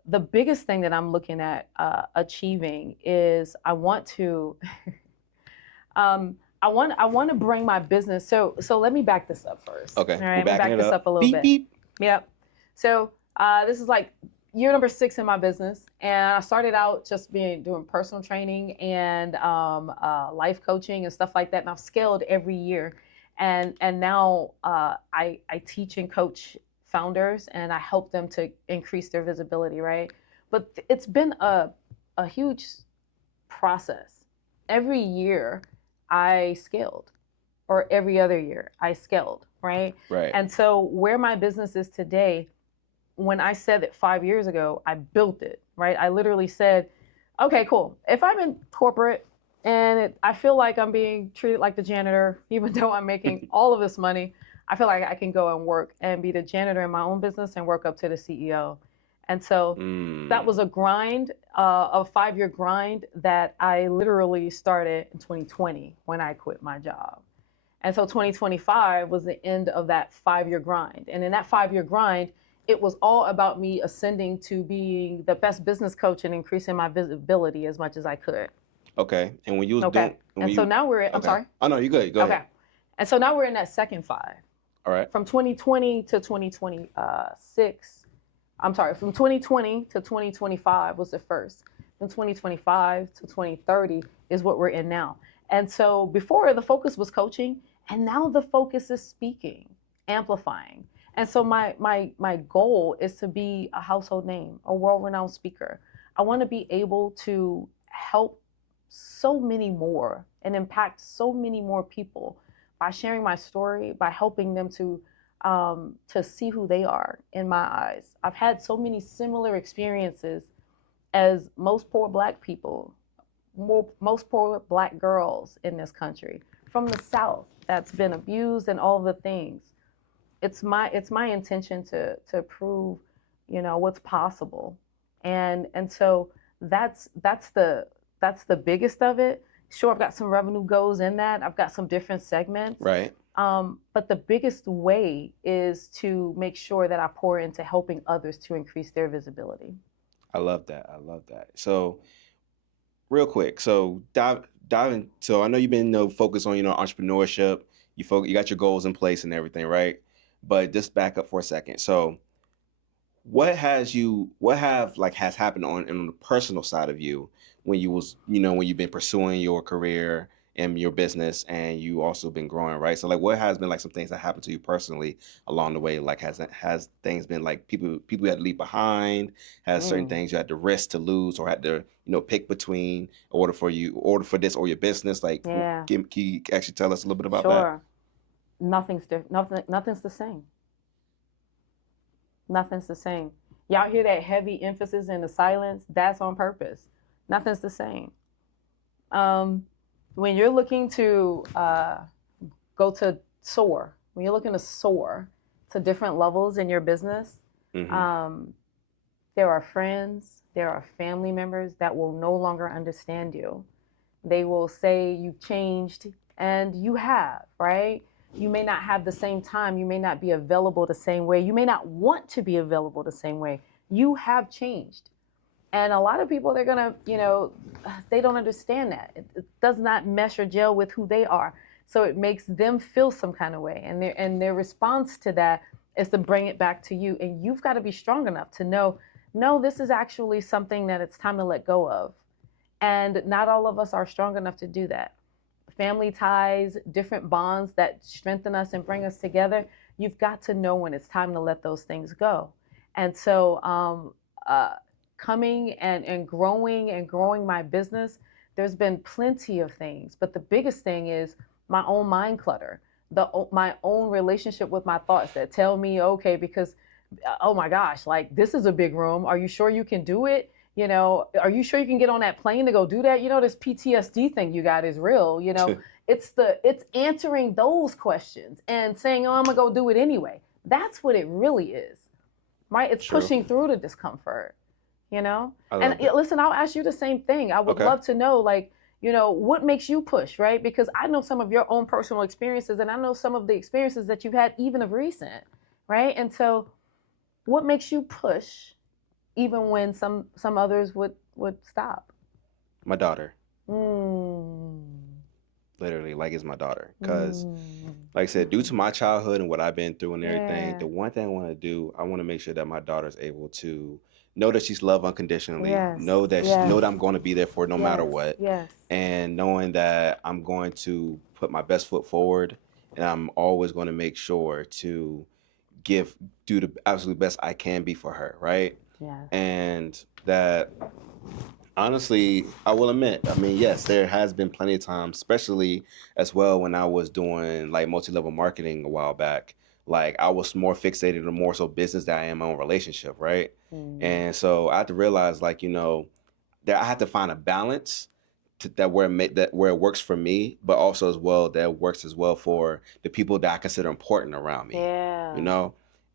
the biggest thing that I'm looking at achieving is I want to bring my business. So let me back this up first. All Okay, right, we're let me backing back it this up. up a little Beep bit. beep. Yep. So this is like year number 6 in my business, and I started out just doing personal training and life coaching and stuff like that, and I've scaled every year, and now I teach and coach founders, and I help them to increase their visibility, right? But it's been a huge process. Every year I scaled, or every other year I scaled, right? Right. And so where my business is today, when I said that 5 years ago, I built it, right? I literally said, okay, cool. If I'm in corporate and I feel like I'm being treated like the janitor, even though I'm making all of this money, I feel like I can go and work and be the janitor in my own business and work up to the CEO. And so that Mm, was a grind, a 5 year grind that I literally started in 2020 when I quit my job. And so 2025 was the end of that 5 year grind. And in that 5 year grind, it was all about me ascending to being the best business coach and increasing my visibility as much as I could. okay. And when you was Okay. doing, when And so you, now I'm okay. sorry. Oh no, you good. Go Okay. ahead. And so now we're in that second 5. All right. From 2020 to 2026, I'm sorry, from 2020 to 2025 was the first. From 2025 to 2030 is what we're in now. And so before, the focus was coaching, and now the focus is speaking, amplifying. And so my goal is to be a household name, a world-renowned speaker. I want to be able to help so many more and impact so many more people by sharing my story, by helping them to see who they are in my eyes. I've had so many similar experiences as most poor Black people, most poor Black girls in this country from the South that's been abused and all the things. It's my intention to prove, what's possible, and so that's the biggest of it. Sure, I've got some revenue goals in that. I've got some different segments. Right. But the biggest way is to make sure that I pour into helping others to increase their visibility. I love that. I love that. So real quick, so diving. So I know you've been focused on entrepreneurship. You got your goals in place and everything, right? But just back up for a second. So what has happened on the personal side of you when you was, when you've been pursuing your career and your business, and you also been growing, right? So like, what has been like some things that happened to you personally along the way? Like, has things been like people you had to leave behind? Has certain things you had to risk to lose, or had to pick between in order for this or your business? Like, Yeah. can you actually tell us a little bit about that? Sure. Nothing's different. Nothing's the same. Nothing's the same. Y'all hear that heavy emphasis in the silence? That's on purpose. Nothing's the same. When you're looking to go to soar, when you're looking to soar to different levels in your business, there are friends, there are family members that will no longer understand you. They will say you've changed, and you have, right? You may not have the same time. You may not be available the same way. You may not want to be available the same way. You have changed. And a lot of people, they're going to, they don't understand that. It does not mesh or gel with who they are. So it makes them feel some kind of way. And their response to that is to bring it back to you. And you've got to be strong enough to know, no, this is actually something that it's time to let go of. And not all of us are strong enough to do that. Family ties, different bonds that strengthen us and bring us together, you've got to know when it's time to let those things go. And so coming and growing my business, there's been plenty of things. But the biggest thing is my own mind clutter, my own relationship with my thoughts that tell me, okay, because, oh my gosh, like this is a big room. Are you sure you can do it? Are you sure you can get on that plane to go do that? This PTSD thing you got is real. It's answering those questions and saying, oh, I'm gonna go do it anyway. That's what it really is, right? It's True. pushing through the discomfort, And that. listen, I'll ask you the same thing. I would love to know, like, what makes you push, right? Because I know some of your own personal experiences, and I know some of the experiences that you've had even of recent, right? And so what makes you push even when some others would stop? My daughter. Literally, like, it's my daughter. Because, like I said, due to my childhood and what I've been through and everything, the one thing I want to do, I want to make sure that my daughter's able to know that she's loved unconditionally, know that know that I'm going to be there for her no matter what, and knowing that I'm going to put my best foot forward, and I'm always going to make sure to do the absolute best I can be for her, right? And that, honestly, I will admit, I mean, yes, there has been plenty of times, especially as well when I was doing like multi-level marketing a while back. Like, I was more fixated on more so business than I am my own relationship, right? And so I had to realize, like, that I had to find a balance that where it works for me, but also as well that it works as well for the people that I consider important around me.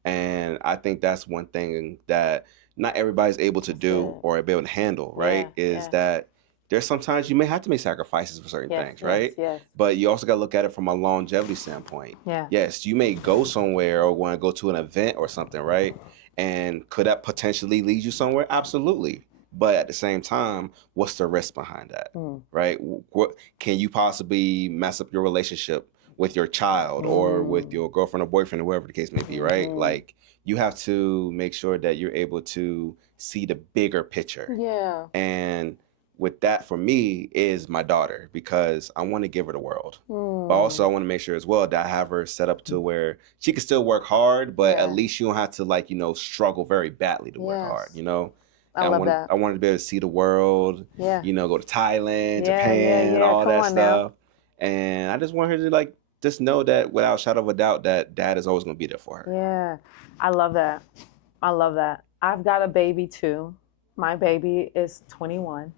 And I think that's one thing that not everybody's able to do or be able to handle, right? Is that there's sometimes you may have to make sacrifices for certain things, right? But you also got to look at it from a longevity standpoint. Yes, you may go somewhere or want to go to an event or something, right? And could that potentially lead you somewhere? Absolutely. But at the same time, what's the risk behind that, right? What can you possibly mess up your relationship with your child or with your girlfriend or boyfriend or whatever the case may be, right? Like, you have to make sure that you're able to see the bigger picture. And with that, for me, is my daughter, because I want to give her the world. But also I want to make sure as well that I have her set up to where she can still work hard, but at least you don't have to, like, struggle very badly to work hard, I love that. I wanted to be able to see the world, go to Thailand, Yeah, Japan, all Come that on now. stuff. And I just want her to, like, just know that without a shadow of a doubt that dad is always going to be there for her. Yeah, I love that. I love that. I've got a baby too. My baby is 21.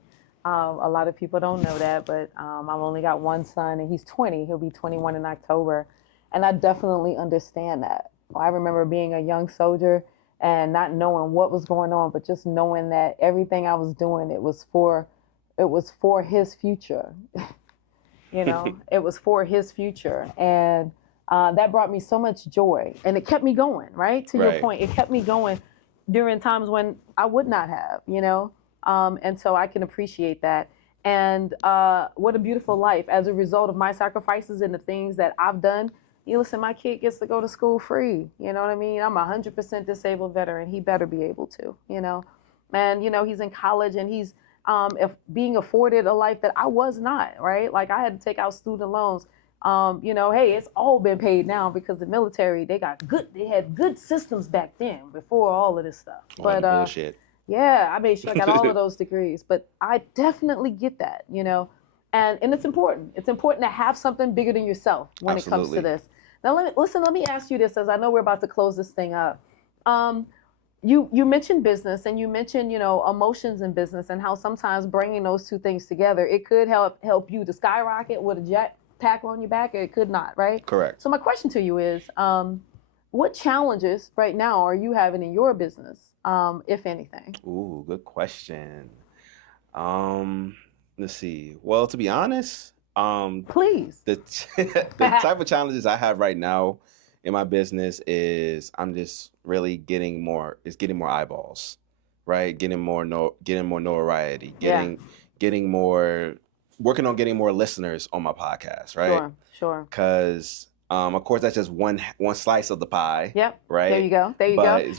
A lot of people don't know that, but I've only got one son, and he's 20. He'll be 21 in October. And I definitely understand that. I remember being a young soldier and not knowing what was going on, but just knowing that everything I was doing, it was for his future. It was for his future. And that brought me so much joy, and it kept me going, right? To your point, it kept me going during times when I would not have, and so I can appreciate that. And what a beautiful life as a result of my sacrifices and the things that I've done. Listen, my kid gets to go to school free. You know what I mean? I'm a 100% disabled veteran. He better be able to, And, he's in college, and he's if being afforded a life that I was not, right? Like I had to take out student loans. Hey, it's all been paid now because the military, they had good systems back then before all of this stuff. All the bullshit. Yeah, I made sure I got all of those degrees, but I definitely get that, and it's important. It's important to have something bigger than yourself when it comes to this. Now, let me ask you this, as I know we're about to close this thing up. You mentioned business, and you mentioned, emotions in business, and how sometimes bringing those two things together, it could help you to skyrocket with a jet pack on your back, or it could not, right? Correct. So my question to you is, what challenges right now are you having in your business, if anything? Ooh, good question. Let's see. Well, to be honest, Please. the the type of challenges I have right now in my business is I'm just really getting more eyeballs, right? Getting more notoriety, getting more, working on getting more listeners on my podcast, right? Sure. Because of course that's just one slice of the pie. Yep. Right. There you go.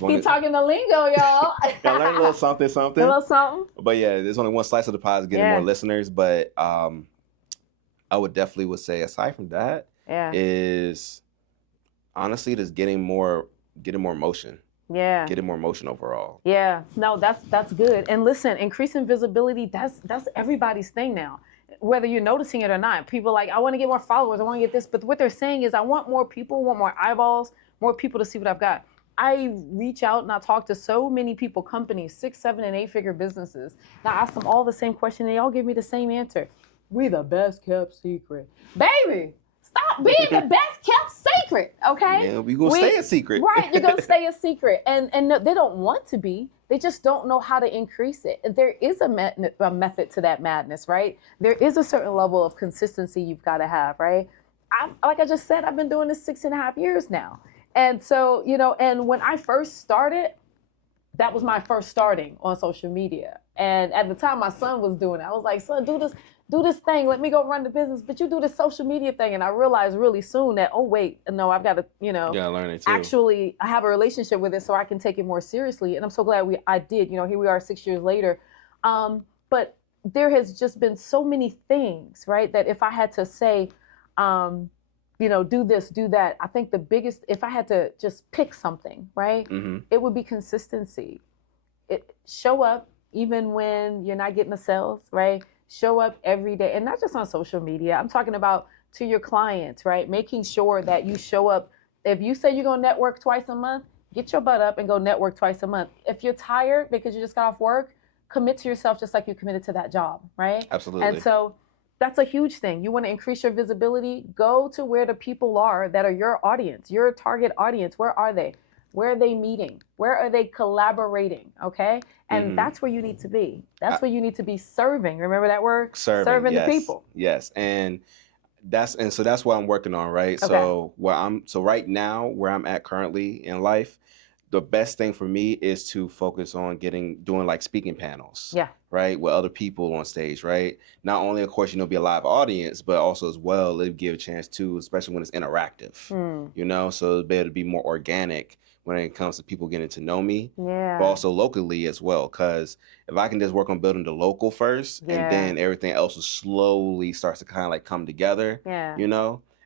Keep talking the lingo, y'all. I learned a little something. A little something. But yeah, there's only one slice of the pie is getting more listeners. But I would definitely say aside from that, is honestly just getting more motion. Yeah. Getting more motion overall. Yeah. No, that's good. And listen, increasing visibility, that's everybody's thing now. Whether you're noticing it or not, people are like, I want to get more followers, I want to get this. But what they're saying is, I want more people, want more eyeballs, more people to see what I've got. I reach out and I talk to so many people, companies, 6, 7, and 8-figure businesses. And I ask them all the same question. They all give me the same answer. We're the best kept secret. Baby, stop being the best kept secret, okay? Yeah, we're going to stay a secret. Right, you're going to stay a secret. And they don't want to be. They just don't know how to increase it. There is a method to that madness, right? There is a certain level of consistency you've got to have, right? Like I just said, I've been doing this 6.5 years now. And so, and when I first started, that was my first starting on social media. And at the time, my son was doing it. I was like, son, do this thing. Let me go run the business. But you do this social media thing. And I realized really soon that, oh, wait, no, I've got to, learn it too. Actually I have a relationship with it so I can take it more seriously. And I'm so glad I did. Here we are 6 years later. But there has just been so many things, right, that if I had to say, do this, do that, I think the biggest, if I had to just pick something, right, it would be consistency. Show up even when you're not getting the sales, right? Show up every day, and not just on social media. I'm talking about to your clients, right? Making sure that you show up. If you say you're going to network twice a month, get your butt up and go network twice a month. If you're tired because you just got off work, commit to yourself just like you committed to that job, right? Absolutely. And so that's a huge thing. You want to increase your visibility, go to where the people are that are your audience, your target audience. Where are they? Where are they meeting? Where are they collaborating? Okay. And that's where you need to be. That's where you need to be serving. Remember that word? Serving yes, the people. Yes. And so that's what I'm working on, right? Okay. So right now, where I'm at currently in life, the best thing for me is to focus on doing like speaking panels. Yeah. Right, with other people on stage, right? Not only, of course, be a live audience, but also as well, it'll give a chance to, especially when it's interactive, so it'll be able to be more organic when it comes to people getting to know me, but also locally as well. Because if I can just work on building the local first, and then everything else will slowly starts to kind of like come together. Yeah.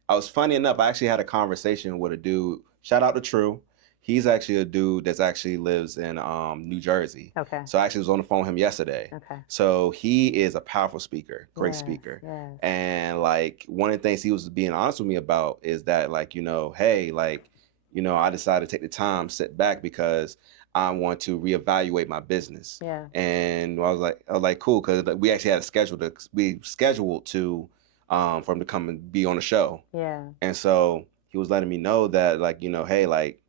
I was funny enough, I actually had a conversation with a dude. Shout out to True. He's actually a dude that actually lives in New Jersey. Okay. So I actually was on the phone with him yesterday. Okay. So he is a powerful speaker, great speaker. Yes. And like one of the things he was being honest with me about is that like, hey, like, I decided to take the time, sit back because I want to reevaluate my business. Yeah. And I was like, cool, because we actually had scheduled to for him to come and be on the show. Yeah. And so he was letting me know that like, hey, like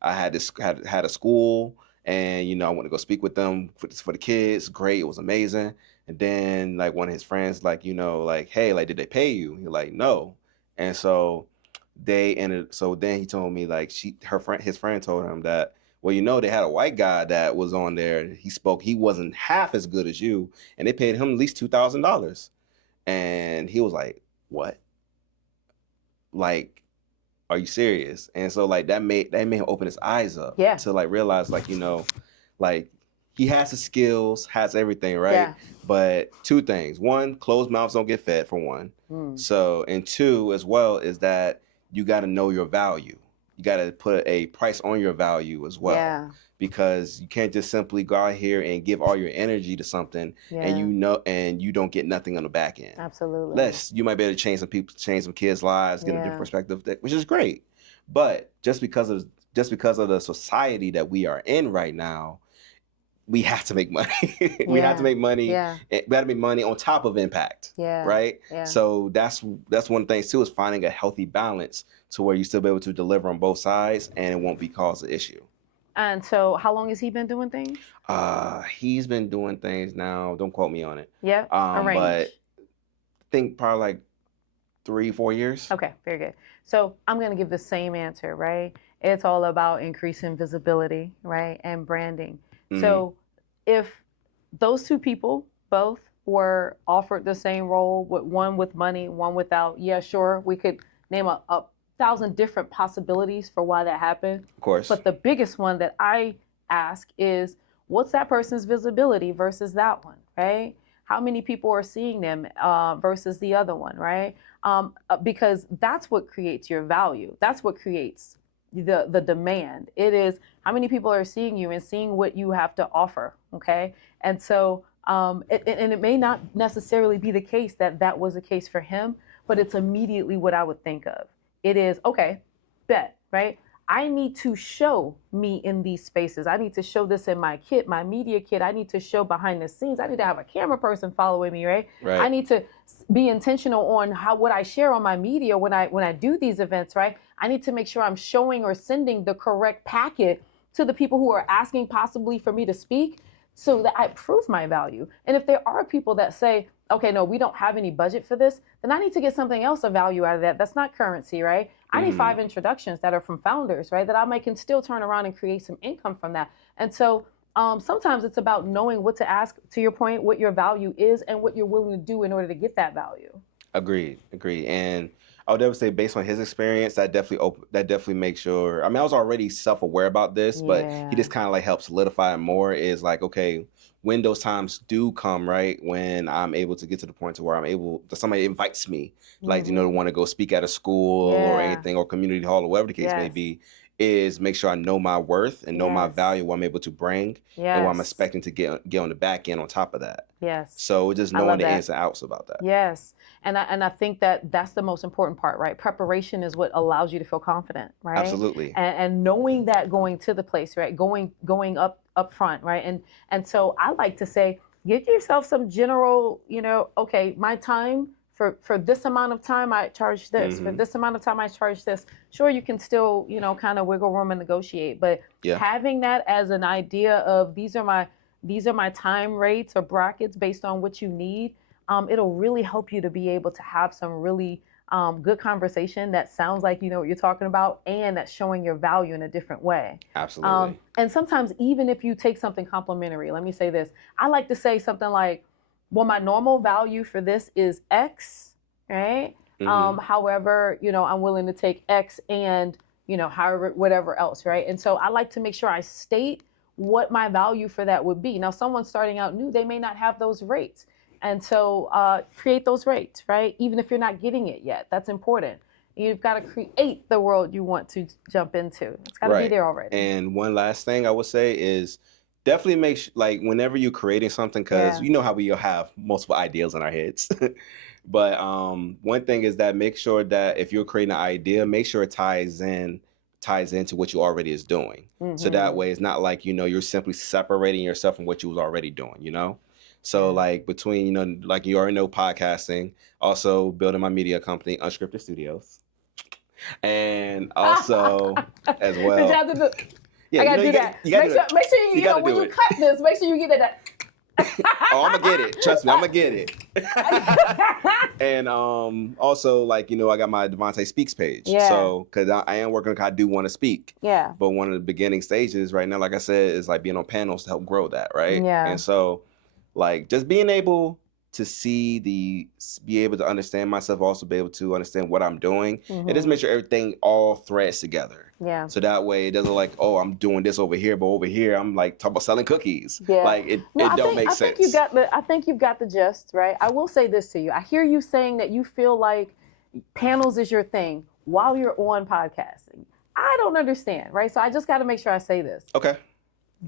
I had a school and I went to go speak with them for the kids. Great, it was amazing. And then like one of his friends like, like, hey, like did they pay you? He's like, no. And so so then he told me like his friend told him that, well, they had a white guy that was on there. He wasn't half as good as you, and they paid him at least $2,000. And he was like, what? Like, are you serious? And so like that made him open his eyes up to like realize like, like he has the skills, has everything, right? Yeah. But two things. One, closed mouths don't get fed, for one. So, and two as well is that you got to know your value. You got to put a price on your value as well. Yeah. Because you can't just simply go out here and give all your energy to something and you don't get nothing on the back end. Absolutely. Less, you might be able to change some kids' lives, get a different perspective, which is great. But just because of the society that we are in right now, we have to make money. We have to make money. Yeah. We got to make money on top of impact. Yeah. Right. Yeah. So that's one of the things too, is finding a healthy balance to where you still be able to deliver on both sides and it won't be cause an issue. And so, how long has he been doing things? He's been doing things now. Don't quote me on it. Yeah. But I think probably like 3-4 years. Okay, very good. So I'm going to give the same answer, right? It's all about increasing visibility, right, and branding. So if those two people both were offered the same role, with one with money, one without, yeah, sure, we could name a 1,000 different possibilities for why that happened. Of course. But the biggest one that I ask is, what's that person's visibility versus that one, right? How many people are seeing them versus the other one, right? Because that's what creates your value. That's what creates the demand. It is how many people are seeing you and seeing what you have to offer, okay? And so, and it may not necessarily be the case that was the case for him, but it's immediately what I would think of. It is, okay, bet, right? I need to show me in these spaces. I need to show this in my kit, my media kit. I need to show behind the scenes. I need to have a camera person following me, right? I need to be intentional on what I share on my media when I do these events, right? I need to make sure I'm showing or sending the correct packet to the people who are asking possibly for me to speak so that I prove my value. And if there are people that say, okay, no, we don't have any budget for this, then I need to get something else of value out of that. That's not currency, right? I need 5 introductions that are from founders, right? That I can still turn around and create some income from that. And so sometimes it's about knowing what to ask, to your point, what your value is and what you're willing to do in order to get that value. Agreed. And I would definitely say, based on his experience, that definitely makes sure. I mean, I was already self-aware about this, but he just kind of like helps solidify it more. Is like, okay, when those times do come, right, when I'm able to get to the point to where somebody invites me, like, to want to go speak at a school or anything, or community hall, or whatever the case may be, is make sure I know my worth and know my value, what I'm able to bring, and what I'm expecting to get on the back end on top of that. So just knowing the ins and outs about that. And I think that's the most important part, right? Preparation is what allows you to feel confident, right? Absolutely. And knowing that going to the place, right? Going up front, right? And so I like to say, give yourself some general, okay, my time for this amount of time I charge this. For this amount of time I charge this. Sure, you can still, kind of wiggle room and negotiate, but having that as an idea of these are my time rates or brackets based on what you need. It'll really help you to be able to have some really good conversation that sounds like you know what you're talking about, and that's showing your value in a different way. Absolutely. And sometimes even if you take something complimentary, let me say this. I like to say something like, well, my normal value for this is X, right? However, I'm willing to take X and, however, whatever else, right? And so I like to make sure I state what my value for that would be. Now, someone starting out new, they may not have those rates. And so create those rates, right? Even if you're not getting it yet, that's important. You've got to create the world you want to jump into. It's got to be there already. And one last thing I would say is definitely make like whenever you're creating something, because you know how we have multiple ideas in our heads. But one thing is that make sure that if you're creating an idea, make sure it ties into what you already is doing. So that way it's not like, you're simply separating yourself from what you was already doing, So like between, like you already know, podcasting, also building my media company, Unscripted Studios. And also as well. I gotta do that. Make sure you when you cut this, make sure you get that. Oh, I'm gonna get it. Trust me, I'm gonna get it. And also, like, I got my Devontae Speaks page. So, because I am working, I do want to speak. But one of the beginning stages right now, like I said, is like being on panels to help grow that, right? And so, like, just being able to be able to understand myself, also be able to understand what I'm doing, and just Mhm. make sure everything all threads together. Yeah. So that way it doesn't look like, oh, I'm doing this over here, but over here I'm like talking about selling cookies. Yeah. Like No, it don't make I think you sense. got the gist, right? I will say this to you. I hear you saying that you feel like panels is your thing while you're on podcasting. I don't understand, right? So I just got to make sure I say this. Okay.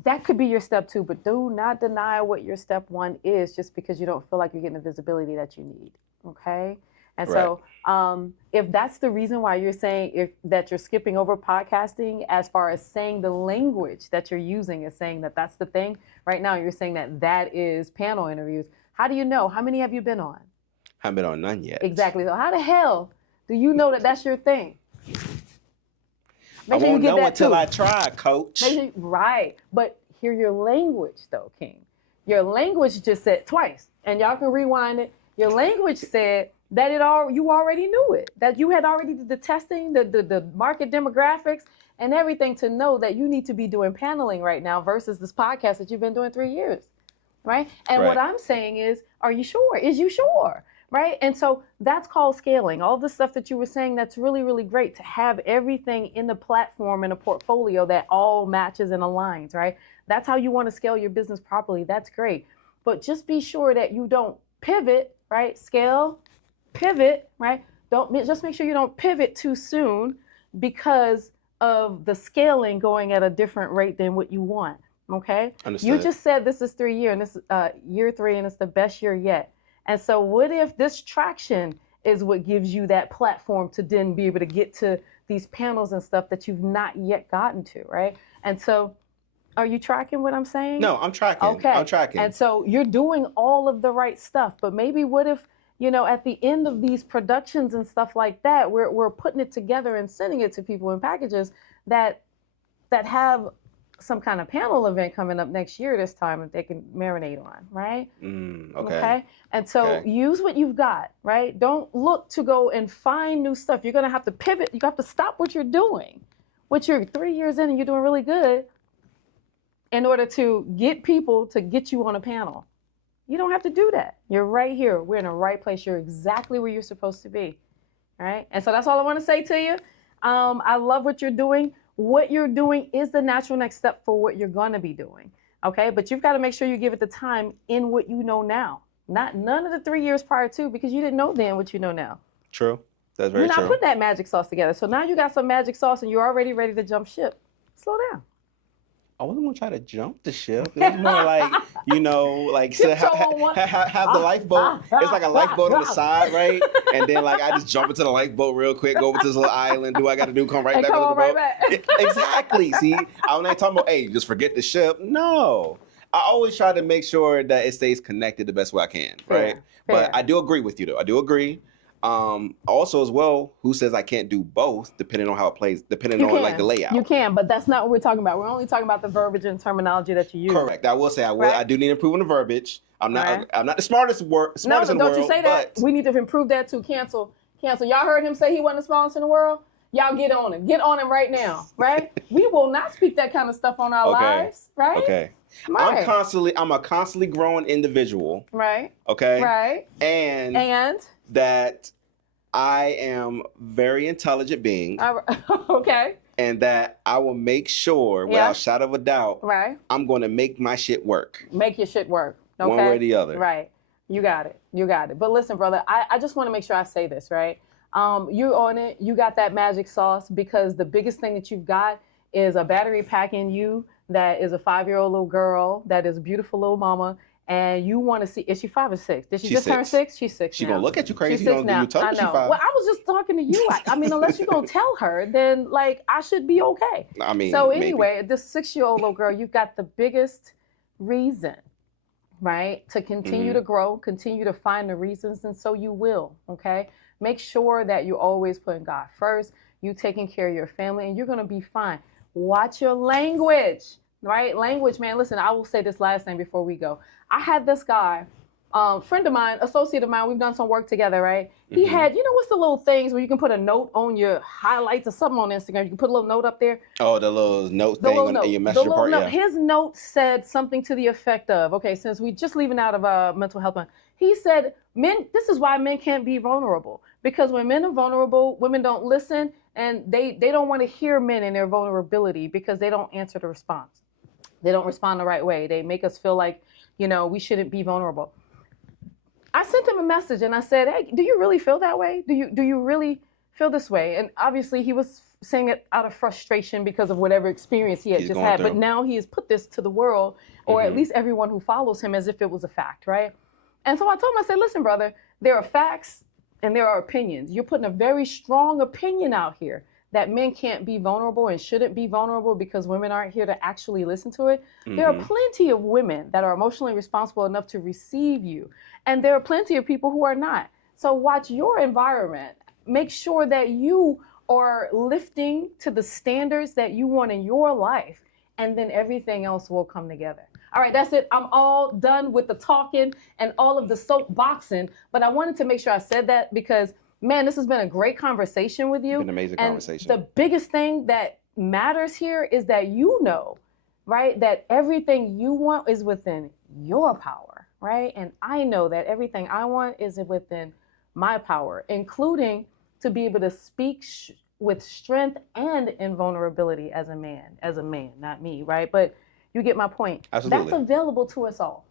That could be your step 2, but do not deny what your step 1 is just because you don't feel like you're getting the visibility that you need. Okay. And Right. so if that's the reason why you're saying that you're skipping over podcasting as far as saying the language that you're using is saying that that's the thing right now, you're saying that that is panel interviews. How do you know? How many have you been on? Haven't been on none yet. Exactly. So how the hell do you know that that's your thing? I won't know until I try, coach. Right. But hear your language, though, King. Your language just said twice, and y'all can rewind it. Your language said that you already knew it, that you had already did the testing, the market demographics, and everything to know that you need to be doing paneling right now versus this podcast that you've been doing 3 years, right? And what I'm saying is, are you sure? Is you sure? Right? And so that's called scaling. All the stuff that you were saying, that's really, really great to have everything in the platform and a portfolio that all matches and aligns, right? That's how you want to scale your business properly. That's great. But just be sure that you don't pivot, right? Scale, pivot, right? Just make sure you don't pivot too soon because of the scaling going at a different rate than what you want. Okay? Understood. You just said this is year 3 and it's the best year yet. And so what if this traction is what gives you that platform to then be able to get to these panels and stuff that you've not yet gotten to, right? And so are you tracking what I'm saying? No, I'm tracking. Okay. I'm tracking. And so you're doing all of the right stuff, but maybe what if, at the end of these productions and stuff like that, we're putting it together and sending it to people in packages that have some kind of panel event coming up next year this time that they can marinate on, right? Okay. And so use what you've got, right? Don't look to go and find new stuff. You're going to have to pivot. You have to stop what you're doing, which you're 3 years in and you're doing really good in order to get people to get you on a panel. You don't have to do that. You're right here. We're in the right place. You're exactly where you're supposed to be, right? And so that's all I want to say to you. I love what you're doing. What you're doing is the natural next step for what you're going to be doing. Okay. But you've got to make sure you give it the time in what you know now, none of the 3 years prior to, because you didn't know then what you know now. True. That's very true. You're not putting that magic sauce together. So now you got some magic sauce and you're already ready to jump ship. Slow down. I wasn't gonna try to jump the ship. It was more like, like so have the lifeboat. It's like a lifeboat on the side, right? And then like I just jump into the lifeboat real quick, go over to this little island. Do I got to do? Come right back over the boat. Back. Exactly. See, I'm not talking about just forget the ship. No, I always try to make sure that it stays connected the best way I can, right? Fair. But I do agree with you though. I do agree. Also as well, who says I can't do both depending on how it plays, depending on like the layout. You can, but that's not what we're talking about. We're only talking about the verbiage and terminology that you use. Correct. I will say I do need to improve on the verbiage. I'm not the smartest in the world. No, don't you say that. We need to improve that too. Cancel. Y'all heard him say he wasn't the smallest in the world? Y'all get on him. Get on him right now, right? We will not speak that kind of stuff on our lives, right? Okay. Right. I'm a constantly growing individual. Right. Okay. Right. And that I am very intelligent being. Okay. And that I will make sure, without a shadow of a doubt, I'm going to make my shit work. Make your shit work. Okay? One way or the other. Right. You got it. But listen, brother, I just want to make sure I say this, right? You're on it. You got that magic sauce because the biggest thing that you've got is a battery pack in you that is a 5-year-old little girl that is a beautiful little mama. And you want to see, is she 5 or 6? Did she just turn 6? She's 6 She's now. going to look at you crazy. She's 6 now. I know. Well, I was just talking to you. I mean, unless you're going to tell her, then like I should be okay. I mean, so anyway, this 6-year-old little girl, you've got the biggest reason, right, to continue to grow, continue to find the reasons. And so you will, okay? Make sure that you're always putting God first. You taking care of your family and you're going to be fine. Watch your language, right? Language, man. Listen, I will say this last thing before we go. I had this guy friend of mine, associate of mine, we've done some work together, right? He had, what's the little things where you can put a note on your highlights or something on Instagram? You can put a little note up there. Oh, the little note The thing little on note. your The messenger little part. note. Yeah. His note said something to the effect of, okay, since we just leaving out of mental health, he said, men, this is why men can't be vulnerable. Because when men are vulnerable, women don't listen, and they don't want to hear men in their vulnerability because they don't answer the response. They don't respond the right way. They make us feel like, we shouldn't be vulnerable. I sent him a message and I said, hey, do you really feel that way? Do you really feel this way? And obviously he was saying it out of frustration because of whatever experience he had just had. But now he has put this to the world, or at least everyone who follows him, as if it was a fact, right? And so I told him, I said, listen, brother, there are facts and there are opinions. You're putting a very strong opinion out here that men can't be vulnerable and shouldn't be vulnerable because women aren't here to actually listen to it. There are plenty of women that are emotionally responsible enough to receive you. And there are plenty of people who are not. So watch your environment. Make sure that you are lifting to the standards that you want in your life, and then everything else will come together. All right, that's it. I'm all done with the talking and all of the soapboxing, but I wanted to make sure I said that because, man, this has been a great conversation with you. It's been an amazing conversation. The biggest thing that matters here is that right, that everything you want is within your power, right? And I know that everything I want is within my power, including to be able to speak with strength and in vulnerability as a man, not me, right? But you get my point. Absolutely. That's available to us all.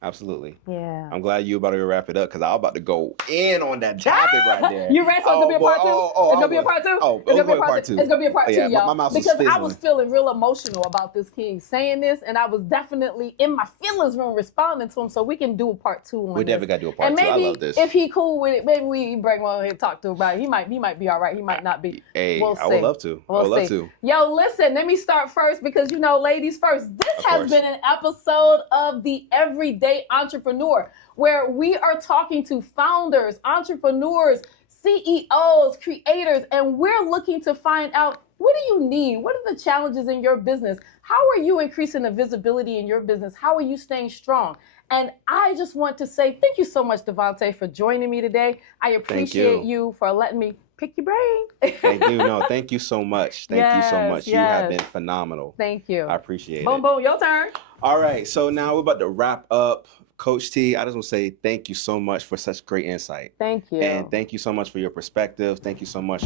Absolutely. Yeah. I'm glad you about to wrap it up because I'm about to go in on that topic right there. You ready? So it's gonna be a part two? It's gonna be a part two? Oh, it's gonna be a part two. It's gonna be a part two, yeah, y'all. my mouth because was I was feeling real emotional about this king saying this, and I was definitely in my feelings room responding to him. So we can do a part two on we definitely gotta do a part two. I love this. If he cool with it, maybe we bring one here and talk to him about it. He might be all right. He might not be. Hey, we'll see. I would love to. I would love to. Yo, listen, let me start first because ladies first. This has been an episode of The Everyday Entrepreneur, where we are talking to founders, entrepreneurs, CEOs, creators, and we're looking to find out, what do you need? What are the challenges in your business? How are you increasing the visibility in your business? How are you staying strong? And I just want to say thank you so much, Devontae, for joining me today. I appreciate you for letting me pick your brain. Thank you. No, thank you so much. Thank you so much. You have been phenomenal. Thank you. I appreciate it. Boom, boom, your turn. All right. So now we're about to wrap up. Coach T, I just want to say thank you so much for such great insight. Thank you. And thank you so much for your perspective. Thank you so much,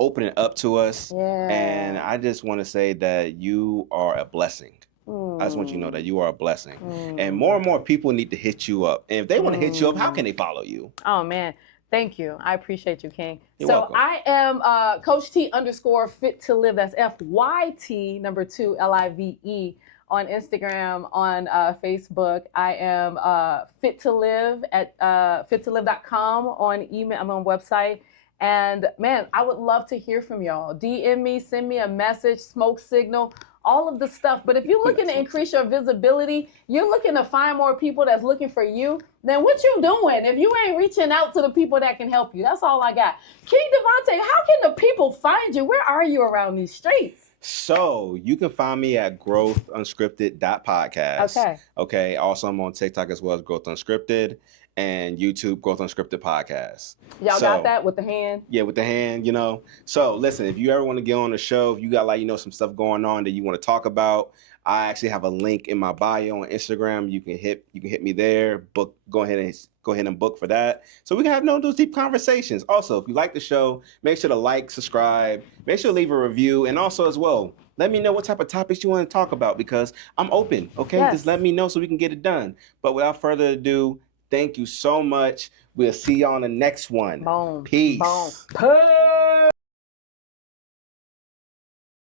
opening up to us. Yeah. And I just want to say that you are a blessing. I just want you to know that you are a blessing. And more people need to hit you up. And if they want to hit you up, how can they follow you? Oh, man. Thank you. I appreciate you, King. You're welcome. I am Coach T _ Fit to Live. That's FYT _2 LIVE on Instagram, on Facebook. I am Fit to Live at fittolive.com on email. I'm on website. And man, I would love to hear from y'all. DM me, send me a message, smoke signal, all of the stuff. But if you're looking to increase your visibility, you're looking to find more people that's looking for you, then what you doing if you ain't reaching out to the people that can help you? That's all I got. King Devontae, how can the people find you? Where are you around these streets? So you can find me at growthunscripted.podcast. Okay. Also, I'm on TikTok as well as Growth Unscripted, and YouTube, Growth Unscripted Podcast. Y'all got that with the hand? Yeah, with the hand, So listen, if you ever want to get on the show, if you got some stuff going on that you want to talk about, I actually have a link in my bio on Instagram. You can hit me there. Go ahead and book for that. So we can have those deep conversations. Also, if you like the show, make sure to like, subscribe, make sure to leave a review, and also as well, let me know what type of topics you want to talk about because I'm open. Okay, Just let me know so we can get it done. But without further ado, thank you so much. We'll see you on the next one. Boom. Peace. Boom. Peace.